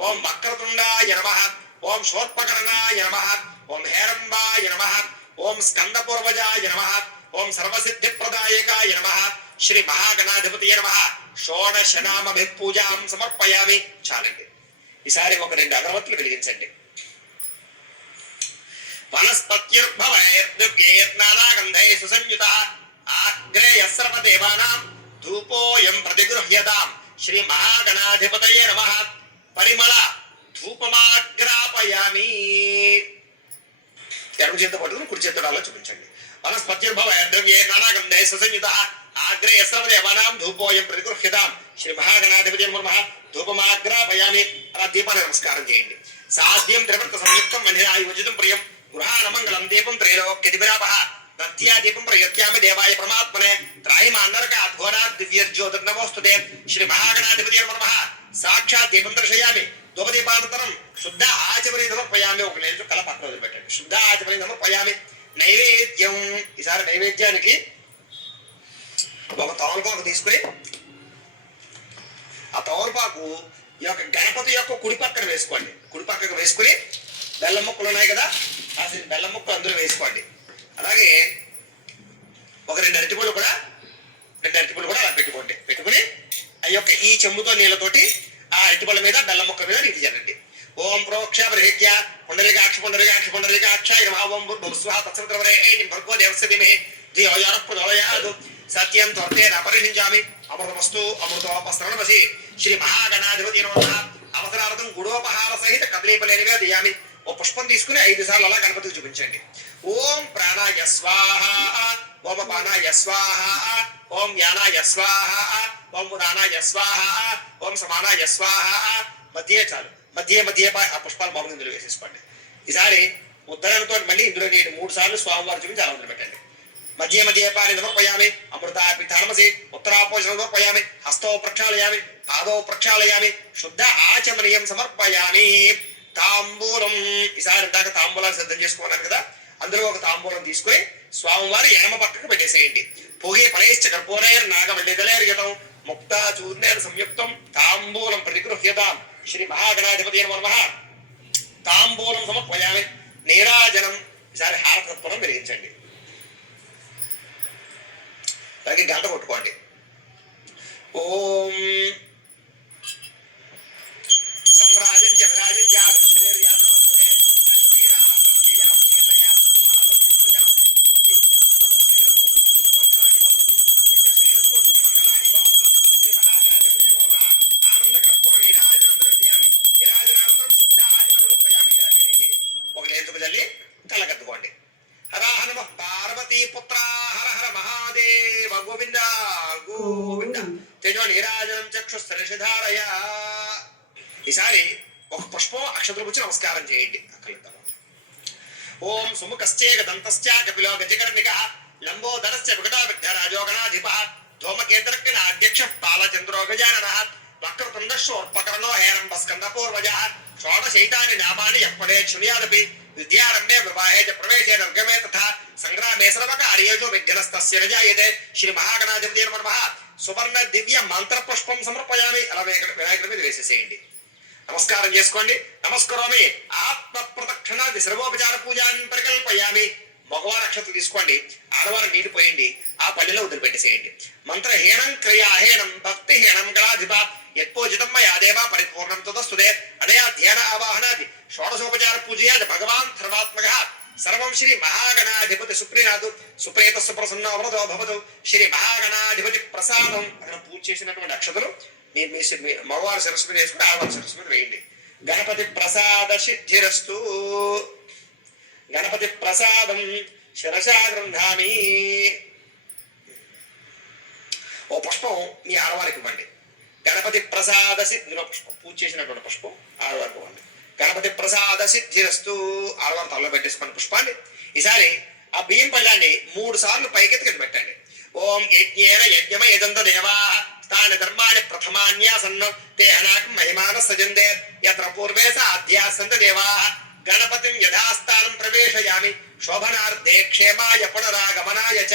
ఓం వక్రతుండాయ నమః, ఓం శోర్పకర్ణాయ నమః, ఓం హేరంబాయ నమః, ఓం స్కందపూర్వజాయ నమః, ఓం సర్వసిద్ధిప్రదాయకాయ నమః శ్రీ మహాగణాధిపతి నమః షోడశ నామభి పూజాం సమర్పయామి. చాలండి. ఈసారి ఒక 2 అగరవత్తులు వెలిగించండి. వనస్పత్యుర్భవైర్దివ్యైర్నానాగంధై సుసంయుతః ఆగ్రేయ సర్వదేవానాం ధూపోయం ప్రతిగృహ్యతాం శ్రీ మహాగణాధిపతయే నమః పరిమళ ధూపమాగ్రాపయామి. ఎడమ చేత పట్టుకుని కుడి చేత అలా చూపించండి. వనస్పత్యుర్భవైర్దివ్యైర్నానాగంధై సుసంయుతః ఆగ్రేయ సర్వదేవానాం ధూపోయం ప్రతిగృహ్యతాం శ్రీ మహాగణాధిపతయే నమః ధూపమాగ్రాపయామి. అలా దీపాన్ని నమస్కారం చేయండి. సాధ్యం త్రివృత్త సంయుక్తం మందిరాయుజితం ప్రియం గృహానమంగళం దీపం త్రైలోక్యదివిరాపః భక్త్యా దీపం ప్రయత్యామి దేవాయ పరమాత్మనే త్రాహిమాన్నరకాత్ ఘోరాత్ దివ్యర్జ్యోతిర్నమోస్తుతే శ్రీ మహాగణాధిపతయే నమః సాక్షాత్ దీపం దర్శయామి. ధూపదీపానంతరం శుద్ధ ఆచమని సమర్పయామి. ఒక నిమిషం కల పక్కన వదిలిపెట్టండి. శుద్ధ ఆచమని సమర్పయామి. నైవేద్యం. ఈసారి నైవేద్యానికి ఒక తమలపాకు తీసుకుని ఆ తమలపాకు ఈ యొక్క గణపతి యొక్క కుడి పక్కన వేసుకోండి. కుడి పక్కకు వేసుకుని బెల్లం ముక్కలు ఉన్నాయి కదా, ఆ బెల్లం ముక్కలు అందులో వేసుకోండి. అలాగే ఒక 2 అరటిపళ్ళు కూడా అలా పెట్టుకోండి. పెట్టుకుని ఆ యొక్క ఈ చెంబుతో నీళ్ళతోటి ఆ అరటిపళ్ళ మీద బెల్లం ముక్క మీద నీటి చల్లండి. ఓం ప్రోక్ష ప్రహిత్య పుండరీకాక్ష పుండరీకాక్ష పుండరీకాక్షాయ నమః ఓం భూర్భువస్వః తత్సవితుర్వరేణ్యం భర్గో దేవస్య ధీమహి ధియో యో నః ప్రచోదయాత్ సత్యం త్వర్తేన పరిషించామి. అమృతమస్తు అమృతోపస్రణమసి శ్రీ మహాగణాధిపతి నమః అవసరార్థం గుడోపహార సహిత కదలీఫలే నివేదయామి. ఓ పుష్పం తీసుకుని 5 సార్లు అలా గణపతికి చూపించండి. ఓం ప్రాణాయ స్వాహ, ఓం అపానాయ స్వాహ, ఓం యానాయ స్వాహ, ఓం ఉదానాయ స్వాహ, ఓం సమానాయ స్వాహ. మధ్యే చాలు. మధ్య ఆ పుష్పాలు మామూలు ఇందులో వేసేసుకోండి. ఈసారి ఉత్తరంతో మళ్ళీ ఇందులో 3 సార్లు స్వామివారు చూపించి అలా వదిలిపెట్టండి. మధ్య పాని సమర్పయామి. అమృతాపితామసి ఉత్తరాపోషణం సమర్పయామి. హస్తౌ ప్రక్షాళయామి, పాదౌ ప్రక్షాళయామి, శుద్ధ ఆచమనీయం సమర్పయామి. తాంబూలం. ఈసారి ఇందాక తాంబూలాన్ని సిద్ధం చేసుకోవాలి కదా, అందులో ఒక తాంబూలం తీసుకుని స్వామివారి ఎడమ పక్కకు పెట్టేసేయండి. పొగే ఫలైశ్చ కర్పూరైర్ నాగవల్లిదలైర్యతం ముక్తా చూర్ణేన సంయుక్తం తాంబూలం ప్రతిగృహ్యతాం శ్రీ మహాగణాధిపతయే నమః తాంబూలం సమర్పయామి. నీరాజనం. ఈసారి హారతత్వం వెలిగించండి. అలాగే గంట కొట్టుకోండి. ఓం సమ్రాజం జమరాజం జా విశ్వేర్యాతనోస్తే లక్ష్మీర ఆసత్యయాం చేతయా ఆసపంతు జామతి అందరస్మిరస్తు సమస్తమంగళాని భవంతు యశస్విరస్తు మంగళాని భవంతు శ్రీ మహాగణాధిపతయే నమః ఆనందకర్పూర నీరాజనం దర్శయామి. నీరాజనానంతరం శుద్ధ ఆచమనం సమర్పయామి. ఇలా పెట్టేసి ఒక లేతుకు జల్లి కళ్ళకద్దుకోండి. హర నమః పార్వతీ పుత్ర హర హర మహాదేవ గోవింద గోవింద తేజో నీరాజనం చక్షుస్సరిషధారయ. ఈసారి ఒక పుష్పం అక్షతలు పుచ్చి నమస్కారం చేయండి. అక్కర్లేద్దాము. ఓం సుముఖశ్చేక దంతశ్చ కపిలో గజకర్ణిక లంబోదరశ్చ వికటో విఘ్నరాజో గణాధిప ధూమకేతర్కిన అధ్యక్ష పాలచంద్రో గజానన వక్రతుండోర్పకరణో హేరంబ స్కందపూర్వజ షోడశైతాని నామాని ఎప్పడే శృణ్యాదపి విద్యారంభే వివాహే చ ప్రవేశే నిర్గమే తథా సంగ్రామే సర్వకార్యేషు విఘ్నస్తస్య న జాయతే. శ్రీ మహాగణాధిపతి నమః. సువర్ణ దివ్య మంత్ర పుష్పం సమర్పయామి. అలా వినాయకుడి మీద వేసేసేయండి. నమస్కారం చేసుకోండి. నమస్కారమే ఆత్మ ప్రదక్షిణాది సర్వోపచార పూజాన్ని పరికల్పయామి. మగవారి అక్షతలు తీసుకోండి, ఆడవారు నీటి పోయండి, ఆ పల్లెలో వదిలిపెట్టేసేయండి. మంత్రహీనం క్రియాహీనం భక్తిహీనం గణాధిప యత్పూజితం మయాదేవా పరిపూర్ణం తదస్తుదే. అనయా ధ్యాన ఆవాహనాది షోడశోపచార పూజయాది భగవాన్ సర్వాత్మక సర్వం శ్రీ మహాగణాధిపతి సుప్రీనాథు సుప్రేత సుప్రసన్నో వరదో భవతు. శ్రీ మహాగణాధిపతి ప్రసాదం. అక్కడ పూజ చేసినటువంటి అక్షతలు మీ మగవారి శిరస్సు మీద వేసుకుని ఆడవారి శిరస్సు మీద వేయండి. గణపతి ప్రసాద సిద్ధిరస్తు. గణపతి ప్రసాదం శిరసా గృహామి. ఓ పుష్పం మీ ఆడవారికి ఇవ్వండి. గణపతి ప్రసాద సిద్ధిలో పుష్పం, పూజ చేసినటువంటి పుష్పం ఆడవారికి ఇవ్వండి. గణపతి ప్రసాద సిద్ధిరస్తు. ఆడవారు తలలో పెట్టేసుకున్న పుష్పాన్ని ఈసారి ఆ బియ్యం పళ్ళాన్ని 3 సార్లు పైకెత్తి కింద పెట్టండి. ఓం యజ్ఞేన యజ్ఞమయదంత దేవా తాని ధర్మాన్ని ప్రథమాన్యాసన్న తేహనాకం మహిమాన సజందే యత్ర పూర్వే సాధ్యాసంత దేవా గణపతిం యథాస్థానం ప్రవేశయామి శోభనార్థే క్షేమాయ పునరాగమనాయ చ.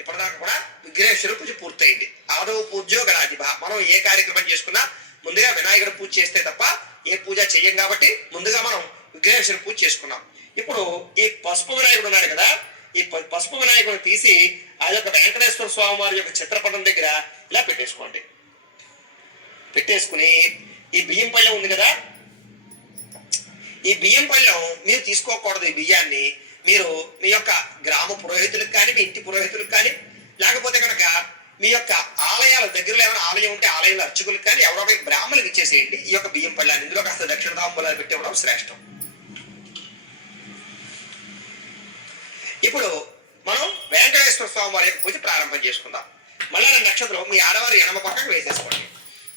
ఇప్పటిదాకా కూడా విఘ్నేశ్వర పూజ పూర్తయింది. ఆదవ పూజ్యో గణాధిప. మనం ఏ కార్యక్రమం చేసుకున్నా ముందుగా వినాయకుడు పూజ చేస్తే తప్ప ఏ పూజ చెయ్యం కాబట్టి ముందుగా మనం విఘ్నేశ్వర పూజ చేసుకున్నాం. ఇప్పుడు ఈ పసుపు వినాయకుడు ఉన్నాడు కదా, ఈ పసుపు వినాయకుడు తీసి ఆ యొక్క వెంకటేశ్వర స్వామి వారి యొక్క చిత్రపటం దగ్గర ఇలా పెట్టేసుకోండి. పెట్టేసుకుని ఈ బియ్యం పళ్ళెం ఉంది కదా, ఈ బియ్యం పళ్ళెం మీరు తీసుకోకూడదు. ఈ బియ్యాన్ని మీరు మీ యొక్క గ్రామ పురోహితులకు కానీ, మీ ఇంటి పురోహితులకు కానీ, లేకపోతే కనుక మీ యొక్క ఆలయాల దగ్గరలో ఏమైనా ఆలయం ఉంటే ఆలయంలో అర్చకులకు కానీ ఎవరో బ్రాహ్మణులకు ఇచ్చేసేయండి. ఈ యొక్క బియ్యం పళ్ళాన్ని ఇందులో కాస్త దక్షిణ తాంబూలాలు పెట్టివ్వడం శ్రేష్టం. ఇప్పుడు మనం వెంకటేశ్వర స్వామి వారి యొక్క పూజ ప్రారంభం చేసుకుందాం. మళ్ళా నక్షత్రం మీ ఆడవారి ఎడమ పక్కకు వేసేసుకోండి.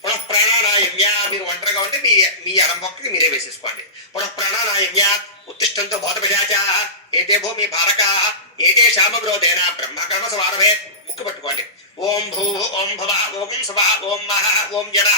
పునః ప్రాణానాయమ్య. మీరు ఒంటరిగా ఉంటే మీ ఎడమ పక్కకి మీరే వేసేసుకోండి. పునః ప్రాణానాయమ్య ఉత్తిష్టంతో బోధపజాచా ఏతే భూమి భారకా ఏతే శామగ్రోధేన బ్రహ్మకర్మ సమారభే. ముక్కు పట్టుకోండి. ఓం భూ ఓం భవ ఓం శవ ఓం మహ ఓం జన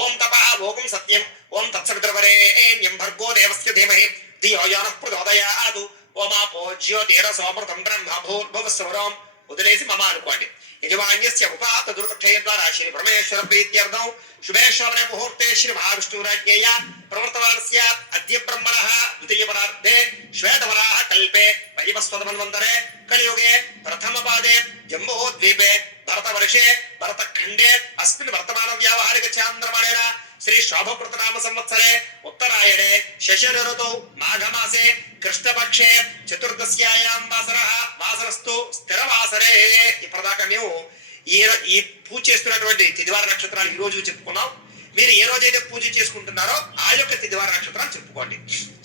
ఓం తప ఓం సత్యం ఓం తత్సవితృవరేణ్యం భర్గో దేవస్య ధీమహి ధియో యోనః ప్రచోదయాత్. ఓమాపో జ్యోతిరసోమృతం బ్రహ్మ భూర్భువస్వరం. వదిలేసి మమ అనుకోండి. యజమాన్యస్య ఉపాత దుర్తక్షయ ద్వారా శ్రీ పరమేశ్వర ప్రీత్యర్థం శుభేశ్వర ముహూర్తే శ్రీ మహావిష్ణురాజ్ఞేయ ప్రవర్తమానస్య అద్య బ్రహ్మణః ద్వితీయ పరార్ధే శ్వేతవరాహ కల్పే వైవస్వతమన్వంతరే కలియుగే ప్రథమ పాదే జంబోద్వీపే భరతవర్షే భరతఖండే అస్మిన్ వర్తమాన వ్యావహారిక చాంద్రమాణేన శ్రీ శోభకృతనామ సంవత్సరే ఉత్తరాయణే శశిర ఋతౌ మాఘమాసే కృష్ణపక్షే చతుర్దశ్యాయాం వాసరస్తు స్థిరవాసరే. ఇప్పటిదాకా మేము ఈ పూజ చేస్తున్నటువంటి తిదివార నక్షత్రాలు ఈ రోజు చెప్పుకున్నాం. మీరు ఏ రోజైతే పూజ చేసుకుంటున్నారో ఆ యొక్క తిదివార నక్షత్రాలు చెప్పుకోండి.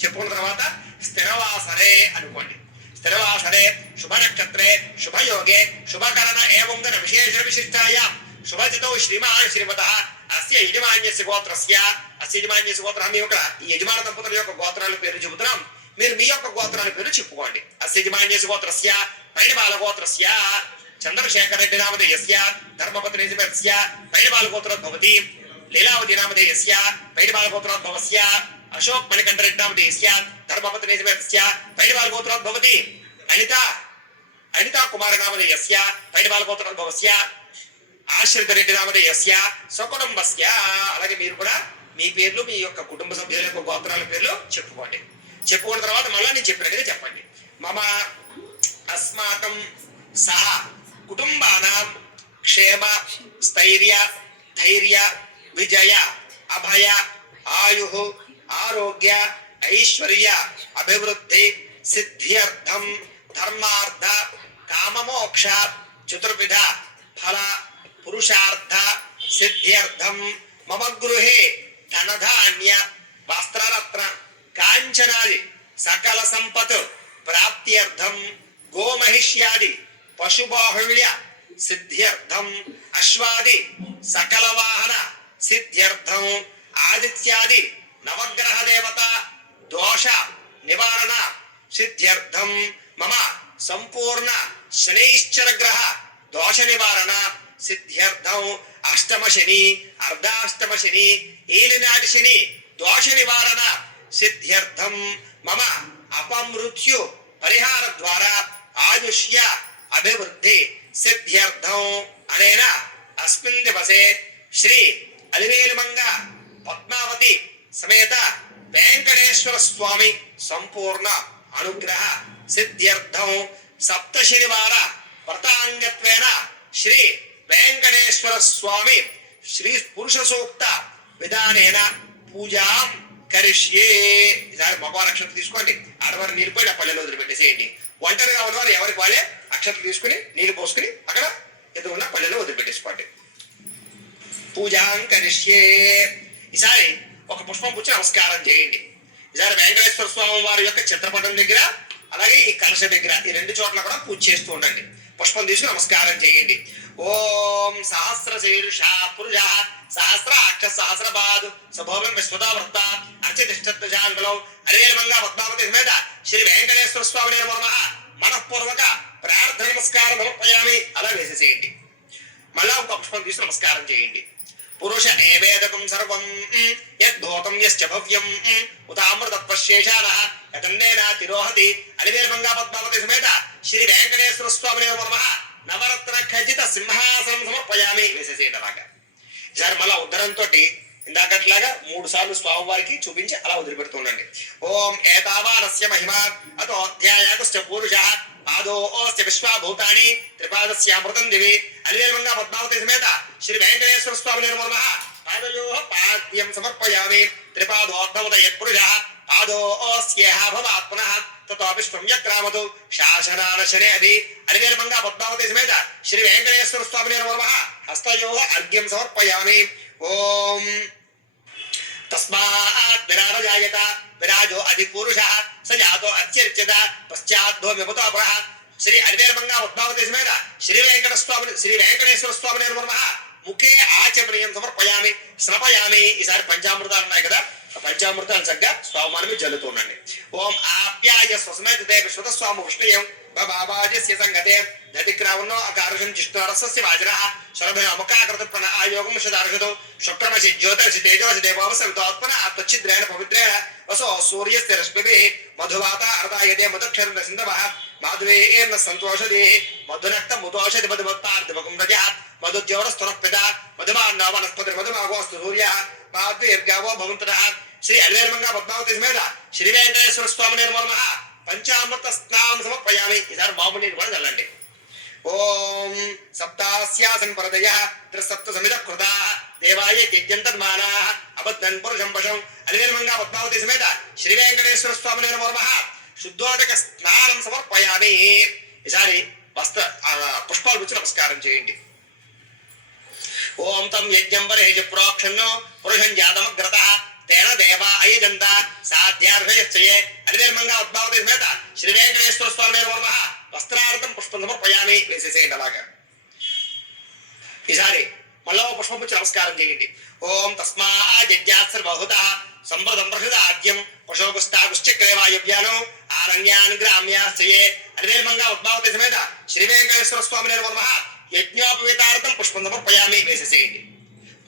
చెప్పుకున్న తర్వాత స్థిరవాసరే అనుకోండి. స్థిరవాసరే శుభ నక్షత్రే శుభయోగే శుభకరణ ఏవం గణ విశేష విశిష్టాయ శుభజితో శ్రీమాన్ శ్రీమతః అస్య యజమాన్యస్య గోత్రస్య. అస్య యజమాన్యస్య గోత్ర. మీ యొక్క ఈ యజమాన దంపతుల యొక్క గోత్రాల పేరు చెబుతున్నాం. మీరు మీ యొక్క గోత్రాల పేరు చెప్పుకోండి. అస్య యజమాన్యస్య గోత్రస్య పైడిబాల గోత్రస్య చంద్రశేఖర రెడ్డి నామధేయస్య ధర్మపత్ని సమేతస్య పైడిబాల గోత్రోద్భవతి. లీలావతి నామధేయస్య పైడిబాల గోత్రోద్భవస్య అశోక్ మణికంఠ రెడ్డి నామధేయస్య ధర్మపత్ని సమేతస్య పైడిబాల గోత్రోద్భవతి. అనితా కుమార నామధేయస్య పైడిబాల గోత్రోద్భవస్య ఆశ్రిత రెడ్డి నామధేయస్య స్వకుటుంబస్య. అలాగే మీరు కూడా మీ పేర్లు మీ యొక్క కుటుంబ సభ్యుల యొక్క గోత్రాల పేర్లు చెప్పుకోండి. చెప్పుకున్న తర్వాత మళ్ళీ నేను చెప్పినట్టుగా చెప్పండి. మమ అస్మాకం సహ కుటుంబానాం క్షేమ స్థైర్య ధైర్య విజయ అభయ ఆయు ఆరోగ్య ఐశ్వర్య అభివృద్ధి సిద్ధ్యర్థం ధర్మార్థ కామమోక్ష చతుర్విధ ఫల పురుషార్థ సిద్ధ్యర్థం మమ గృహే ధనధాన్య వస్త్రరత్న కాంచనాది సకల సంపత్ ప్రాప్త్యర్థం గోమహిష్యాది పశుబాహుళ్య సిద్ధ్యర్థం అశ్వాది సకల వాహన సిద్ధ్యర్థం ఆదిత్యాది నవగ్రహ దేవత దోష నివారణ సిద్ధ్యర్థం మమ సంపూర్ణ శనైశ్చర గ్రహ దోష నివారణ సిద్ధ్యర్థం అష్ట అష్టమ శని అర్ధాష్టమ శని ఏలినాటి శని దోష నివారణ సిద్ధ్యర్థం మమ అపమృత్యు పరిహార ద్వారా ఆయుష్య అభివృద్ధి సిద్ధ్యర్థం అనేన అస్మిన్ దివసే శ్రీ అలివేలుమంగ పద్మావతి సమేత వెంకటేశ్వర స్వామి సంపూర్ణ అనుగ్రహ సిద్ధ్యర్థం సప్త శనివార వ్రతాంగత్వేన శ్రీ వెంకటేశ్వర స్వామి శ్రీ పురుష సూక్త విధానేన పూజాం కరిష్యే. ఈసారి మగవారి అక్షంతలు తీసుకోండి, ఆడవారు నీళ్ళు పోయి ఆ పల్లెలో వదిలిపెట్టేసేయండి. ఒంటరిగా ఉన్నవారు ఎవరికి వాళ్ళే అక్షంతలు తీసుకుని నీళ్లు పోసుకుని అక్కడ ఎదుగున్న పల్లెలో వదిలిపెట్టేసుకోండి. పూజాం కరిష్యే. ఈసారి ఒక పుష్పం పుచ్చి నమస్కారం చేయండి. ఈసారి వెంకటేశ్వర స్వామి వారి యొక్క చిత్రపటం దగ్గర అలాగే ఈ కలశ దగ్గర ఈ రెండు చోట్ల కూడా పూజ చేస్తూ ఉండండి. పుష్పం తీసుకుని నమస్కారం చేయండి. ఓం సహస్ర శీర్ష పురుష సహస్రాక్ష సహస్రపాద్ సభోగం విశ్వదావృత్త అర్చితిష్టత్వజాంగులం అలివేలుమంగ పద్మావతి సమేత శ్రీ వెంకటేశ్వర స్వామి నమః మనఃపూర్వక ప్రార్థన నమస్కారం సమర్పయామి. అలా వేసేసేయండి. మళ్ళా ఒక పుష్పం తీసుకుని నమస్కారం చేయండి. పురుష ఏవేదకం సర్వం యద్భూతం యశ్చ భవ్యం ఉతామృతత్వశేషానః యతన్నేన తిరోహతి అలివేలుమంగ పద్మావతి సమేత శ్రీ వెంకటేశ్వర స్వామి నమః నవరత్న ఖచ్చిత సింహాసనం సమర్పయామి. వేసేసేయండి అలాగా. ఈసారి మళ్ళా ఉద్దరంతో ఇందాకట్లాగా 3 సార్లు స్వామివారికి చూపించి అలా వదిలిపెడుతుండండి. ఓం ఏతావానస్య మహిమ అతో అధ్యాయాగస్య పురుష పాదోస్య విశ్వభూతాని త్రిపాదస్యామృతం దివి అలివేలుమంగ పద్మావతి సమేత శ్రీ వెంకటేశ్వర స్వామి నమః పాదయోః పాద్యం సమర్పయామి. త్రిపాదోర్ధముద యత్పురుష పాదోస్యేహ భవాత్ పునః తతో విశ్వం యత్రామతు శాసనానశనే అది అలివేలుమంగ పద్మావతి సమేత శ్రీ వెంకటేశ్వర స్వామి నమః హస్తయోః అర్ఘ్యం సమర్పయామి. ఓం తస్మాత్ విరాజాయత విరాజో అధిపురుషః స జాతో అత్యర్చ్యత పశ్చాద్భో విభుతోపః శ్రీ అలివేలుమంగ పద్మావతి సమేత శ్రీ వెంకటేశ్వర స్వామి నమః ముఖే ఆచమనీయం సమర్పయామి స్నపయామి. ఈసారి పంచామృతాలు ఉన్నాయి కదా, పంచామృతాలు చక్కగా స్వామి జల్లుతూ ఉండండి. ఓం ఆప్యాయ స్వసమేతే విశ్వతస్వామి విష్ణుయం బాబాజస్య సంగతే దతిగ్రావన్నో అకారుషం జిష్ణురస్య వాజనః శరభయ అముఖాకృత ప్రణా ఆయోగం శదార్షతో శుక్రమసి జ్యోతిషి తేజోసి దేవోవస వితోత్పన ఆత్మచ్చిద్రేణ పవిత్రేణ వసో సూర్యస్య రశ్మిభిః మధువాత అర్ధాయతే మధుక్షరం సింధవః మాధవేర్న సంతోషదే మధునక్త ముదోషది మధుమత్తార్ధమకం రజః మధుద్యోరస్తునః పితా మధుమాన్నో వనస్పతి మధుమాగోస్తు సూర్యః మాధవేర్గావో భవంతునః. శ్రీ అలివేలుమంగ పద్మావతి సమేత శ్రీ వెంకటేశ్వర స్వామి నమః పంచామృత స్నానం సమర్పయామి. ఈసారి మామూలు నీరు కూడా చల్లండి. ఓం సప్తాస్యాసన్ పరదయ త్రిసప్త సమిత కృతా దేవాయ యజ్ఞంతన్మానాః అబద్ధన్ పురుషం పశం అలివేలుమంగ పద్మావతి సమేత శ్రీ వెంకటేశ్వర స్వామి నమః శుద్ధోదక స్నానం సమర్పయామి. ఈసారి పుష్పాలు పుచ్చి నమస్కారం చేయండి. ఓం తం యజ్ఞం వరేజ ప్రోక్షణో పురుషం జాతమగ్రతః తేన దేవా అయజంత సాధ్యార్హయశ్చయే అలివేలుమంగ పద్మావతి సమేత శ్రీ వెంకటేశ్వర స్వామి నమః వస్త్రార్థం పుష్పం సమర్పయామి. వేసేసేయండి అలాగా. ఈసారి మళ్ళా పుష్పం పుచ్చి నమస్కారం చేయండి. ఓం తస్మాజ్జాత్సర్వహుతః సంప్రదం ప్రహృదాద్యం పశోగుస్తాగుశ్చక్రే వాయువ్యానో ఆరణ్యాన్ గ్రామ్యాశ్చయే అలివేలుమంగ పద్మావతి సమేత శ్రీ వెంకటేశ్వర స్వామి నమః యజ్ఞోపవీతార్థం పుష్పం సమర్పయామి. వేసేసేయండి.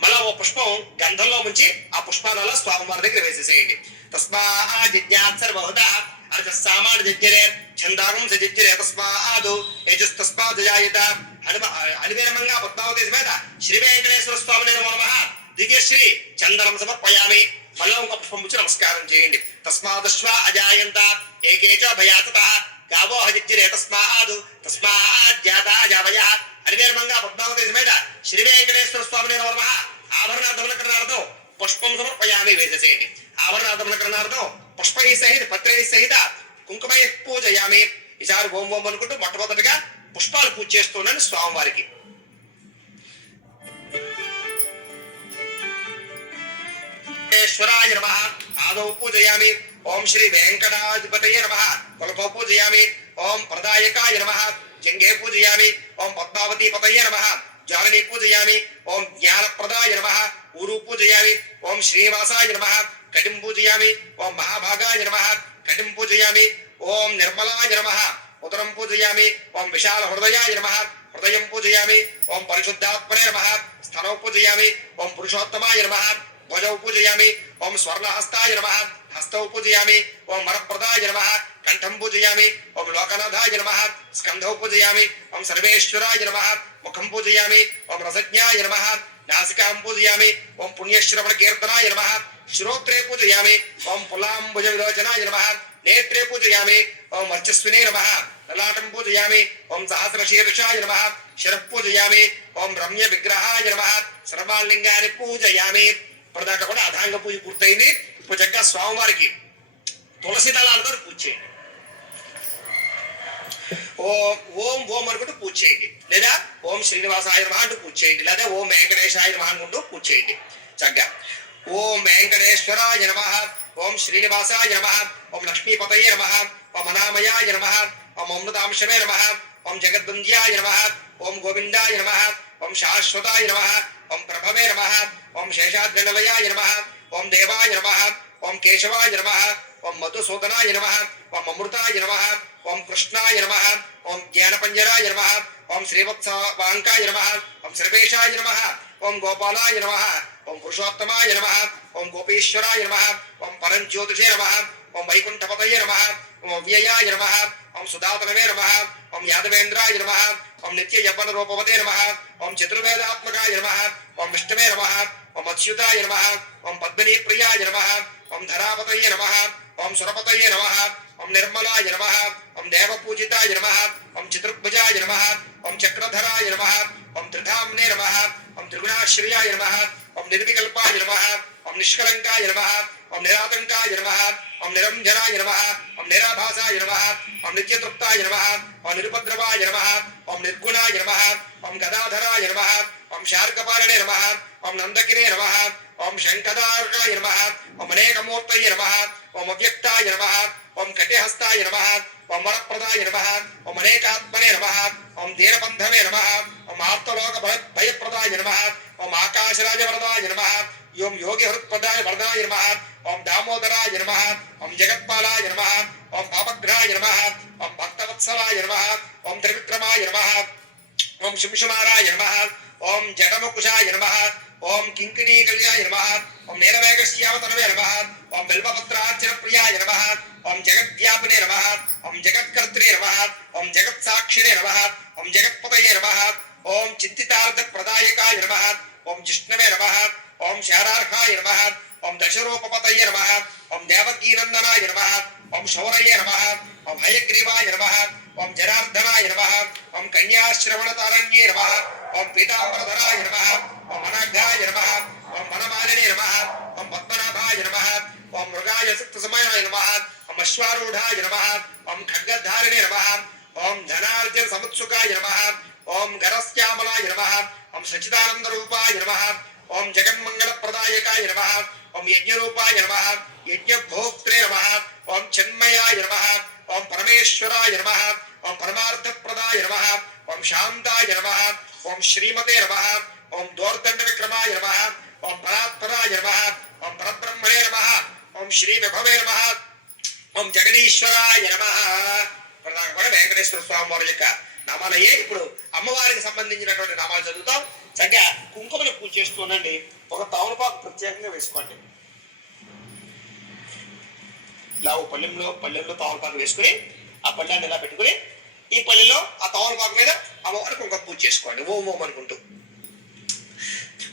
మళ్ళా ఓ పుష్పం గంధంలో ముంచి ఆ పుష్పాలలో స్వామివారి దగ్గర వేసేసేయండి. తస్మాజ్జాత్సర్వహుతః అర్ధస్సామాన్ జజ్జరే ఛందాగం సజ్జరే తస్మాదు యజస్తస్మాద్ జాయత అలివేలుమంగ పద్మావతి సమేత శ్రీ వెంకటేశ్వర స్వామి నమః దివ్యశ్రీ చందనం సమర్పయామి. మళ్ళా ఒక పుష్పం పుచ్చి నమస్కారం చేయండి. తస్మాదశ్వ అజాయంత ఏకేచ భయాతతః గావో హజ్జరే తస్మాజ్జాతా జావయః అలివేలుమంగ పద్మావతి సమేత శ్రీ వెంకటేశ్వర స్వామి నమః ఆభరణార్థం పుష్పం సమర్పయామి. వేసేసేయండి. ఆభరణార్థం పుష్పై సహిత పత్రై సహిత కుంకుమై పూజయామి. ఈసారి ఓం ఓం అనుకుంటూ మొట్టమొదటిగా పుష్పాలు పూజ చేస్తున్నాను స్వామివారికి. వెంకటేశ్వరాయ నమః ఆదౌ పూజయామి. ఓం శ్రీ వెంకటాధిపతయే నమః కొలకో పూజయామి. ఓం ప్రదాయకాయ నమః జంగే పూజయామి. ఓం పద్మావతి పతయే నమః జానని పూజయామి. ఓం జ్ఞానప్రదాయ నమః ఊరు పూజయామి. ఓం శ్రీనివాసాయ నమః కటిం పూజయామి. ఓం మహాభాగాయ నమః కటిం పూజయామి. ఓం నిర్మలాయ నమః ఉదరం పూజయామి. ఓం విశాల హృదయాయ నమః హృదయం పూజయామి. ఓం పరిశుద్ధాత్మనే నమః स्तनौ पूजयामि ओम पुरुषोत्तमाय नमः भुजौ पूजयामि ओम स्वर्णहस्ताय नमः हस्तौ पूजयामि ओम वरप्रदाय नमः कंठं पूजयामि ओम लोकनाथाय नमः स्कंधौ पूजयामि ओम सर्वेश्वराय नमः मुखं पूजयामि ओम रसज्ञाय नमः नासिकां पूजयामि ओम पुण्यश्रवण कीर्तनाय नमः श्रोत्रे पूजयामि ओम पुलांबुज विलोचनाय नमः नेत्रे पूजयामि ओम वर्चस्विने नमः ललाटं पूजयामि ओम सहस्रशीर्षाय नमः शिरः पूजयामि ओम रम्य विग्रहाय नमः सर्वालिंगानि पूजयामि ప్రదాకా కూడా అధాంగ పూజ పూర్తయింది. ఇప్పుడు చక్కగా స్వామివారికి తులసి దళాలతో పూజ చేయండి. ఓం ఓం ఓం అనుకుంటూ పూజ చేయండి, లేదా ఓం శ్రీనివాసాయ నమః అంటూ పూజ చేయండి, లేదా ఓం వెంకటేశాయ నమః అనుకుంటూ పూజ చేయండి. చక్కగా ఓం వెంకటేశ్వరాయ నమః ఓం శ్రీనివాసాయ నమః ఓం లక్ష్మీపతయే నమః ఓం అనామయాయ నమః ఓం అమృతాంశమే నమః ఓం జగద్వంద్యాయ నమః ఓం గోవిందాయ నమః ఓం శాశ్వతాయ నమః ओम प्रभवे नमः ओम शेषाद्रिनलयाय नमः ओम देवाय नमः ओम केशवाय नमः ओम मधुसूदनाय नमः ओम अमृताय नमः ओम कृष्णाय नमः ओम ज्ञानपंजराय नमः ओम श्रीवत्सवांकाय नमः ओम सर्वेशाय नमः ओम गोपालाय नमः ओम पुरुषोत्तमाय नमः ओम गोपीश्वराय नमः ओम परंज्योतिषे नमः ओम वैकुंठपतये नमः ओम अव्ययाय नमः ओम सुधातनवे नमः ओम यादवेन्द्राय नमः ओम नित्य यवन रूपवते नमः ओम चतुर्वेदात्मकाय नमः ओम विष्णवे नमः ओम अच्युताय नमः ओम पद्मिनी प्रियाय नमः ओम धरापतये नमः ओम सुरपतये नमः ओम निर्मलाय नमः ओम देवपूजिताय नमः ओम चतुर्भुजाय नमः ओम चक्रधराय नमः ओम त्रिधाम्ने नमः ओम त्रिगुणाश्रयाय नमः ओम निर्विकल्पाय नमः ओम निष्कलंकाय नमः ओम निरातंकाय नमः ओम निरंजनाय नमः ओम निराभासाय नमः ओम नित्यतृप्ताय नमः ओम निरुपद्रवाय नमः ओम निर्गुणाय नमः ओम गदाधराय नमः ओम शार्कपालने नमः ओम नंदकिने नमः ओम शंखदार्काय नमः ओम अनेकमूर्तये नमः ओम अव्यक्ताय नमः ओम कटिहस्ताय नमः ओम वरप्रदाय नमः ओम अनेकात्मने नमः ओम दीनबंधवे नमः ओम आर्तलोक भयप्रदाय नमः ओम आकाशराजवरदाय नमः ओम योगी हृत्प्रदाय वरदाय नमः ओम दामोदराय नमः ओम जगत्पालाय नमः ओम पापग्रहाय नमः ओम भक्तवत्सलाय नमः ओम त्रिविक्रमाय नमः ओम शिंशुमाराय नमः ओम जडमुकुशाय नमः ओम किंकिणीकल्याय नमः ओम नीलमेघश्यामतनवे नमः ओम बिल्वपत्रार्चन प्रियाय नमः ओम जगद्व्यापिने नमः ओम जगत्कर्त्रे नमः ओम जगत्साक्षिणे नमः ओम जगत्पतये नमः ओम चिन्तितार्थप्रदायकाय नमः ओम जिष्णवे नमः ओम शारार्हाय नमः ओम दशरूपपतये नमः ओम देवकीनंदनाय नमः ओम शौरये नमः ओम हयग्रीवाय नमः ओम जनार्दनाय नमः ओम कन्याश्रवणतारण्ये नमः ओम पीताम्बरधराय नमः ओम अनाघाय नमः ओम वनमालिने नमः ओम पद्मनाभाय नमः ओम मृगाय सुक्तसमयाय नमः ओम अश्वारूढाय नमः ओम खड्गधारिणे नमः ओम धनार्जन समुत्सुकाय नमः ओम गरस्यामलाय नमः ओम सच्चिदानंदरूपाय नमः ओम जगन्मंगलप्रदायकाय नमः ओम यज्ञरूपाय नमः यज्ञभोक्त्रे नमः ओम चिन्मयाय नमः ओम परमेश्वराय नमः ओम परमार्थप्रदाय नमः ओम शांताय नमः ओम श्रीमते नमः ओम दोर्दंड विक्रमाय नमः ओम परात्पराय नमः ओम परब्रह्मणे नमः ओम श्री विभवे नमः ओम जगदीश्वराय नमः. ప్రధానంగా కూడా వెంకటేశ్వర స్వామి వారి యొక్క నామాలయ్యే. ఇప్పుడు అమ్మవారికి సంబంధించినటువంటి నామాలు చదువుతాం. చక్కగా కుంకుమను పూజ చేస్తుండండి. ఒక తమలపాకు ప్రత్యేకంగా వేసుకోండి. ఇలా ఓ పళ్ళెంలో తమలపాకు వేసుకుని ఆ పళ్ళాన్ని ఇలా పెట్టుకుని ఈ పళ్ళెలో ఆ తమలపాకు మీద అమ్మవారికి కుంకుమ పూజ చేసుకోండి. ఓం ఓం అనుకుంటూ.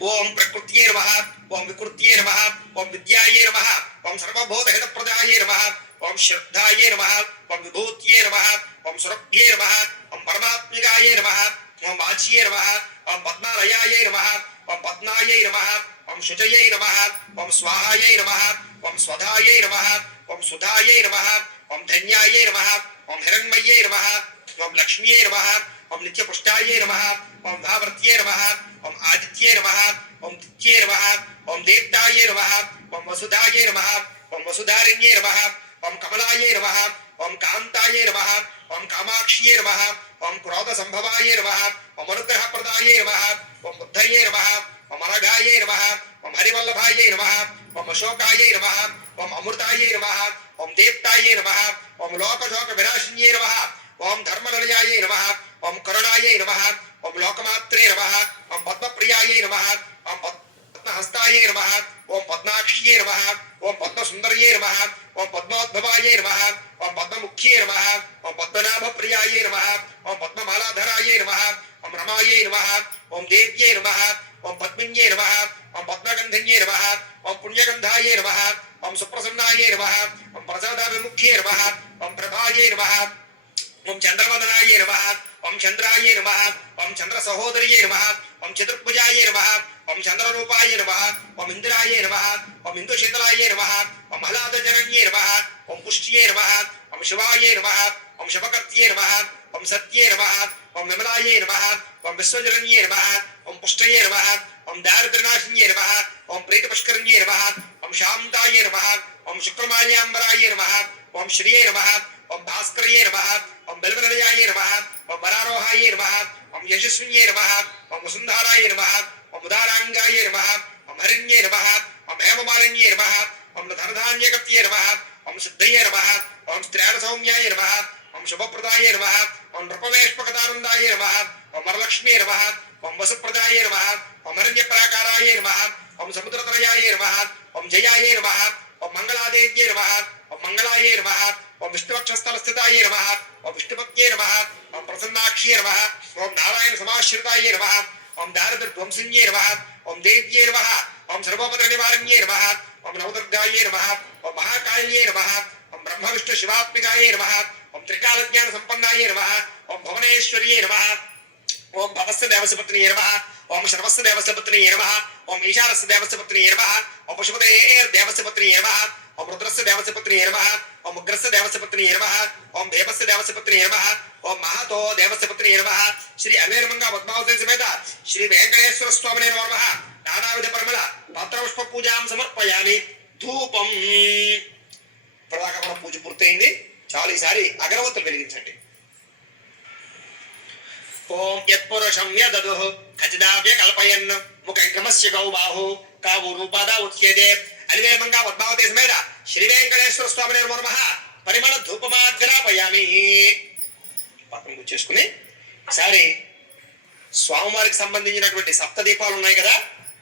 ఓం ప్రకృత్యే నమః ఓం వికృత్యే నమః ఓం విద్యాయే నమః ఓం సర్వభూతహితప్రదాయే నమః ఓం శ్రద్ధాయే నమః ఓం విభూత్యే నమః ఓం సురభ్యే నమః ఓం పరమాత్మికాయే నమః ఓం వాచ్యే నమః ఓం పద్మాలయాయే నమః ఓం పద్మాయే నమః ఓం శుచయే నమః ఓం స్వాహాయే నమః ఓం స్వధాయే నమః ఓం సుధాయే నమః ఓం ధన్యాయే నమః ఓం హిరణ్మయే నమః ఓం లక్ష్మ్యే నమః ఓం నిత్యపుష్టాయే నమః ఓం భావర్త్యే నమః ఓం ఆదిత్యే నమః ఓం దిత్యే నమః ఓం దేవ్తాయే నమః ఓం వసుధాయే నమః ఓం వసుధారిణ్యే నమః ఓం కమలాయే నమః ఓం కాంతాయే నమః ఓం కామాక్ష్యే నమః ఓం క్రోధ సంభవాయే నమః ఓం అనుగ్రహప్రదాయే నమః ఓం బుద్ధయే నమః ఓం అరఘాయే నమః ఓం హరివల్లభాయే నమః ఓం అశోకాయే నమః ఓం అమృతాయే నమః ఓం దేవ్తాయే నమః ఓం లోకశోక వినాశిన్యే నమః ఓం ధర్మనిలయాయే నమః ఓం కరుణాయే నమః ఓం లోకమాత్రే నమః, ఓం పద్మప్రియాయై నమః, ఓం పద్మహస్తాయై నమః, ఓం పద్మాక్ష్యై నమః, ఓం పద్మసుందర్యై నమః, ఓం పద్మోద్భవాయై నమః, ఓం పద్మముఖ్యై నమః, ఓం పద్మనాభప్రియాయై నమః, ఓం పద్మమాలాధరాయై నమః, ఓం రమాయై నమః, ఓం దేవ్యై నమః, ఓం పద్మిన్యై నమః, ఓం పద్మగంధన్యై నమః, ఓం పుణ్యగంధాయై నమః, ఓం సుప్రసన్నాయై నమః, ఓం ప్రసాదాభిముఖ్యై నమః, ఓం ప్రభాయై నమః, ఓం చంద్రవదనాయై నమః, ఓం చంద్రాయై నమః, ఓం చంద్ర సహోదర్యై నమః, ఓం చతుర్భుజాయై నమః, ఓం చంద్రరూపాయై నమః, ఓం ఇందిరాయై నమః, ఓం ఇందుశీతలాయై నమః, ఓం ఆహ్లాదజనన్యై నమః, ఓం పుష్ట్యై నమః, ఓం శివాయై నమః, ఓం శుభకర్త్యై నమః, ఓం సత్యై నమః, ఓం విమలాయై నమః, ఓం విశ్వజనన్యై నమః, ఓం పుష్టయై నమః, ఓం దారిద్ర్యనాశిన్యై నమః, ఓం ప్రీతిపుష్కరిణ్యై నమః, ఓం శాంతాయై నమః, ఓం శుక్రమాల్యాంబరాయై నమః, ఓం శ్రియై నమః, ఓం భాస్కరయై నమః, ఓం బల్వనలయాయై నమః, ఓం వరారోహాయై నమః, ఓం యశస్విన్యై నమః, ఓం వసుంధరాయై నమః, ఓం ఉదారాంగాయై నమః, ఓం హరిణ్యై నమః, ఓం హేమమాలిన్యై నమః, ఓం ధనధాన్యకర్త్యై నమః, ఓం సిద్ధయై నమః, ఓం శ్రేణసౌమ్యాయ నమః, ఓం శుభప్రదాయ నమః, ఓం నృపవేష్పకదానందాయ నమః, ఓం వరలక్ష్మీ నమః, ఓం వసుప్రదాయ నమః, ఓం అరణ్యపరాకారాయ నమః, ఓం సముద్రతనయాయ నమః, ఓం జయాయ నమః, ఓం మంగళాదేవ్యై నమః, ఓం మంగళాయ నమః, ఓం విష్ణువక్షస్థలస్థితాయ నమః, ఓం విష్ణుపత్యై నమః, ఓం ప్రసన్నాక్ష్యై నమః, ఓం నారాయణ సమాశ్రితాయ నమః, ఓం దారిద్ర్యధ్వంసిన్యై నమః, ఓం దేవ్యై నమః, ఓం సర్వోపద్ర నివారణ్యై నమః, ఓం నవదుర్గాయై నమః, ఓం మహాకాళ్యై నమః, ఓం బ్రహ్మ విష్ణు శివాత్మికాయై నమః, ఓం త్రికాలజ్ఞాన సంపన్నాయై నమః, ఓం భువనేశ్వర్యై నమః, ఓం భవస్య దేవస్య నమః, ఓం శర్వస్య దేవస్య నమః, ఓం ఈశానస్య దేవస్య నమః, ఓం పశుపతేర్దేవస్య నమః, ఓం రుద్రస్య దేవస్య నమః, ఓం ఉగ్రస్య దేవస్య నమః, ఓం దేవస్య దేవస్య నమః, ఓం మహాతో దేవస్య నమః. శ్రీ అవేరమంగా పద్మావతి సమేత శ్రీ వెంకటేశ్వర స్వామినే నమః. నానావిధ పరిమళ పత్రపుష్ప పూజాం సమర్పయామి. ధూపం ప్రదాకా మన పూజ పూర్తయింది. చాలు ఈసారి అగరవత్తులు వెలిగించండి. ఓం యత్పురుషం యదదుః ఖచ్చితావ్య కల్పయన్ ముఖక్రమస్య గౌబాహు కావురూపాద ఉచ్యతే. అలివేలమంగా పద్మావతి సమేత శ్రీ వెంకటేశ్వర స్వామినే నమః. పరిమళ ధూపమాగ్రాపయామి. పక్కన కూర్చేసుకుని ఈసారి స్వామివారికి సంబంధించినటువంటి సప్త దీపాలు ఉన్నాయి కదా,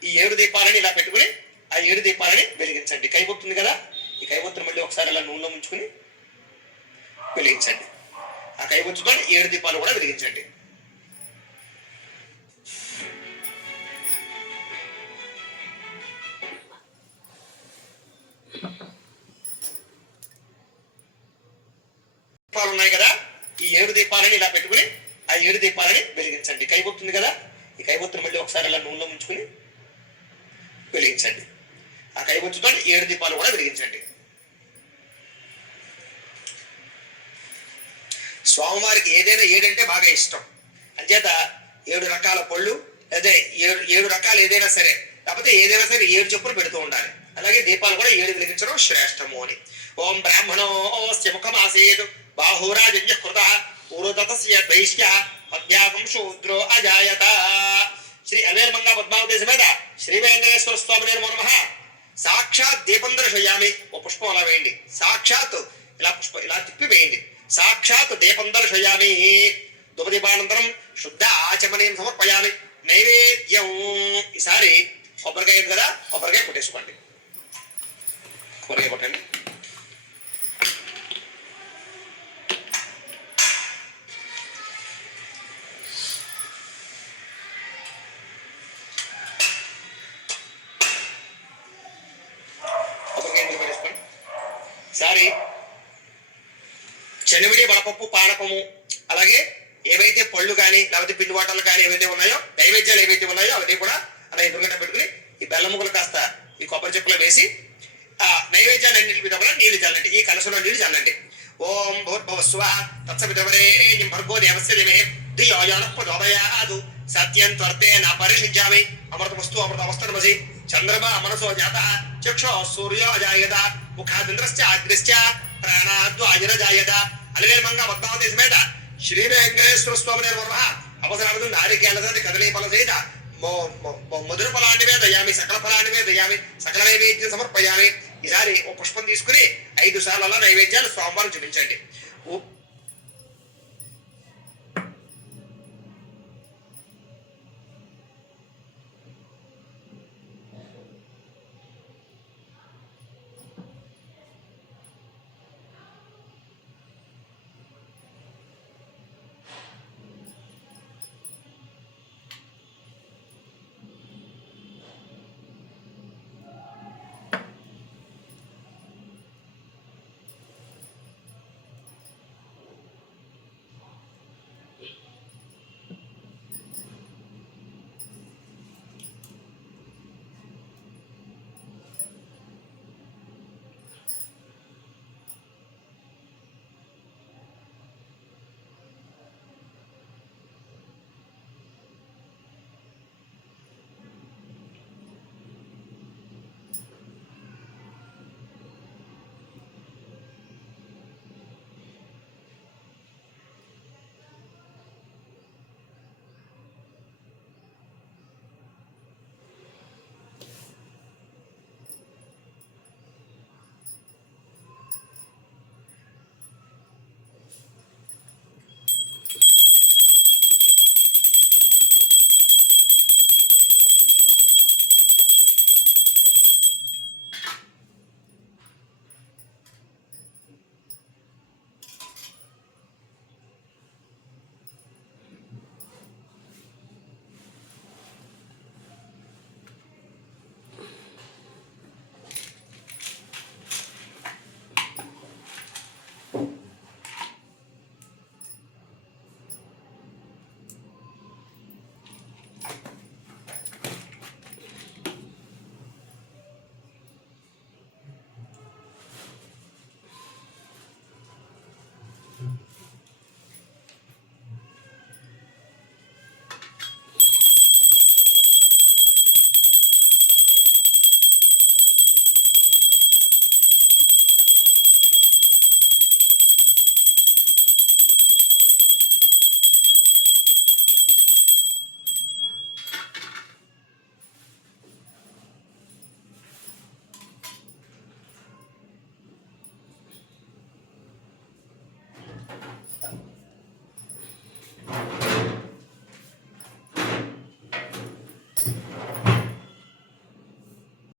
ఈ 7 దీపాలని ఇలా పెట్టుకుని ఆ 7 దీపాలని వెలిగించండి. కైబొత్తుంది కదా, ఈ కైబొత్తును మళ్ళీ ఒకసారి ఇలా నూనెలో ముంచుకుని వెలిగించండి. ఆ కైబొత్తుతో 7 దీపాలు కూడా వెలిగించండి. దీపాలు ఉన్నాయి కదా, ఈ 7 దీపాలని ఇలా పెట్టుకుని ఆ 7 దీపాలని వెలిగించండి. కైబొత్తుంది కదా, ఈ కైబొత్తును మళ్ళీ ఒకసారి ఇలా నూనెలో ముంచుకుని వెలిగించండి. ఆ కైబొత్తుతో 7 దీపాలు కూడా వెలిగించండి. స్వామివారికి ఏదైనా 7 అంటే బాగా ఇష్టం. అంచేత 7 రకాల పళ్ళు అదే 7 రకాలు ఏదైనా సరే, కాకపోతే ఏదైనా సరే 7 చొప్పున పెడుతూ ఉండాలి. అలాగే దీపాలు కూడా 7 వెలిగించడం శ్రేష్టము అని. ఓం బ్రాహ్మణోస్య ముఖమాసేత్ బాహురాజన్య కృత పూర్వతస్య వైశ్య పద్యాకం శూద్రో అజాయత. శ్రీ అవేరమంగా పద్మావతి సమేత శ్రీ వెంకటేశ్వర స్వామినే నమః. సాక్షాత్ దీపం దర్శయామి. ఓ పుష్పం అలా వేయండి. సాక్షాత్ ఇలా పుష్పం ఇలా తిప్పి వేయండి. సాక్షాత్ దీపం దర్శయామి. ధూపదీపానంతరం శుద్ధ ఆచమనీయం సమర్పయామి. నైవేద్యం. ఈసారి కొబ్బరికాయ కదా, కొబ్బరికాయ కొట్టేసుకోండి. కొబ్బరికాయ కొట్టండి. ఈసారి చనివిడి వడపప్పు పానకము అలాగే ఏవైతే పళ్ళు కానీ లేకపోతే పిండి వాటలు కానీ ఏవైతే ఉన్నాయో, నైవేద్యాలు ఏవైతే ఉన్నాయో అవన్నీ కూడా అలా ఎదురుగడ్డ పెట్టుకుని ఈ బెల్లం ముక్కలు కాస్త ఈ కొబ్బరి చెప్పులో వేసి ఆ నైవేద్యాలన్నింటి మీద కూడా నీళ్లు చల్లండి. ఈ కలసంలో నీళ్లు చల్లండి. ఓం భూర్భువస్సువః తత్సవితుర్వరేణ్యం భర్గో దేవస్య ధీమహి ధియో యో నః ప్రచోదయాత్. సత్యం త్వర్తేన పరిషించామి. అమృతమస్తు అమృతమస్తమసి. చంద్రమా మనసో జాతః చక్షో సూర్యో అజాయత. ముఖాదింద్రశ్చ అగ్నిశ్చ ప్రాణాద్వాయురజాయత. అలివేలమంగా పద్మావతి సమేత శ్రీ వెంకటేశ్వర స్వామినే నమః. అవసరార్థం నారికేళ కదలీ ఫల సహిత మధుర ఫలాన్ని వేదయామి. సకల ఫలాన్ని వేదయామి. సకల నైవేద్యం సమర్పయామి. ఈసారి ఓ పుష్పం తీసుకుని 5 సార్లు నైవేద్యాలు స్వామివారం చూపించండి.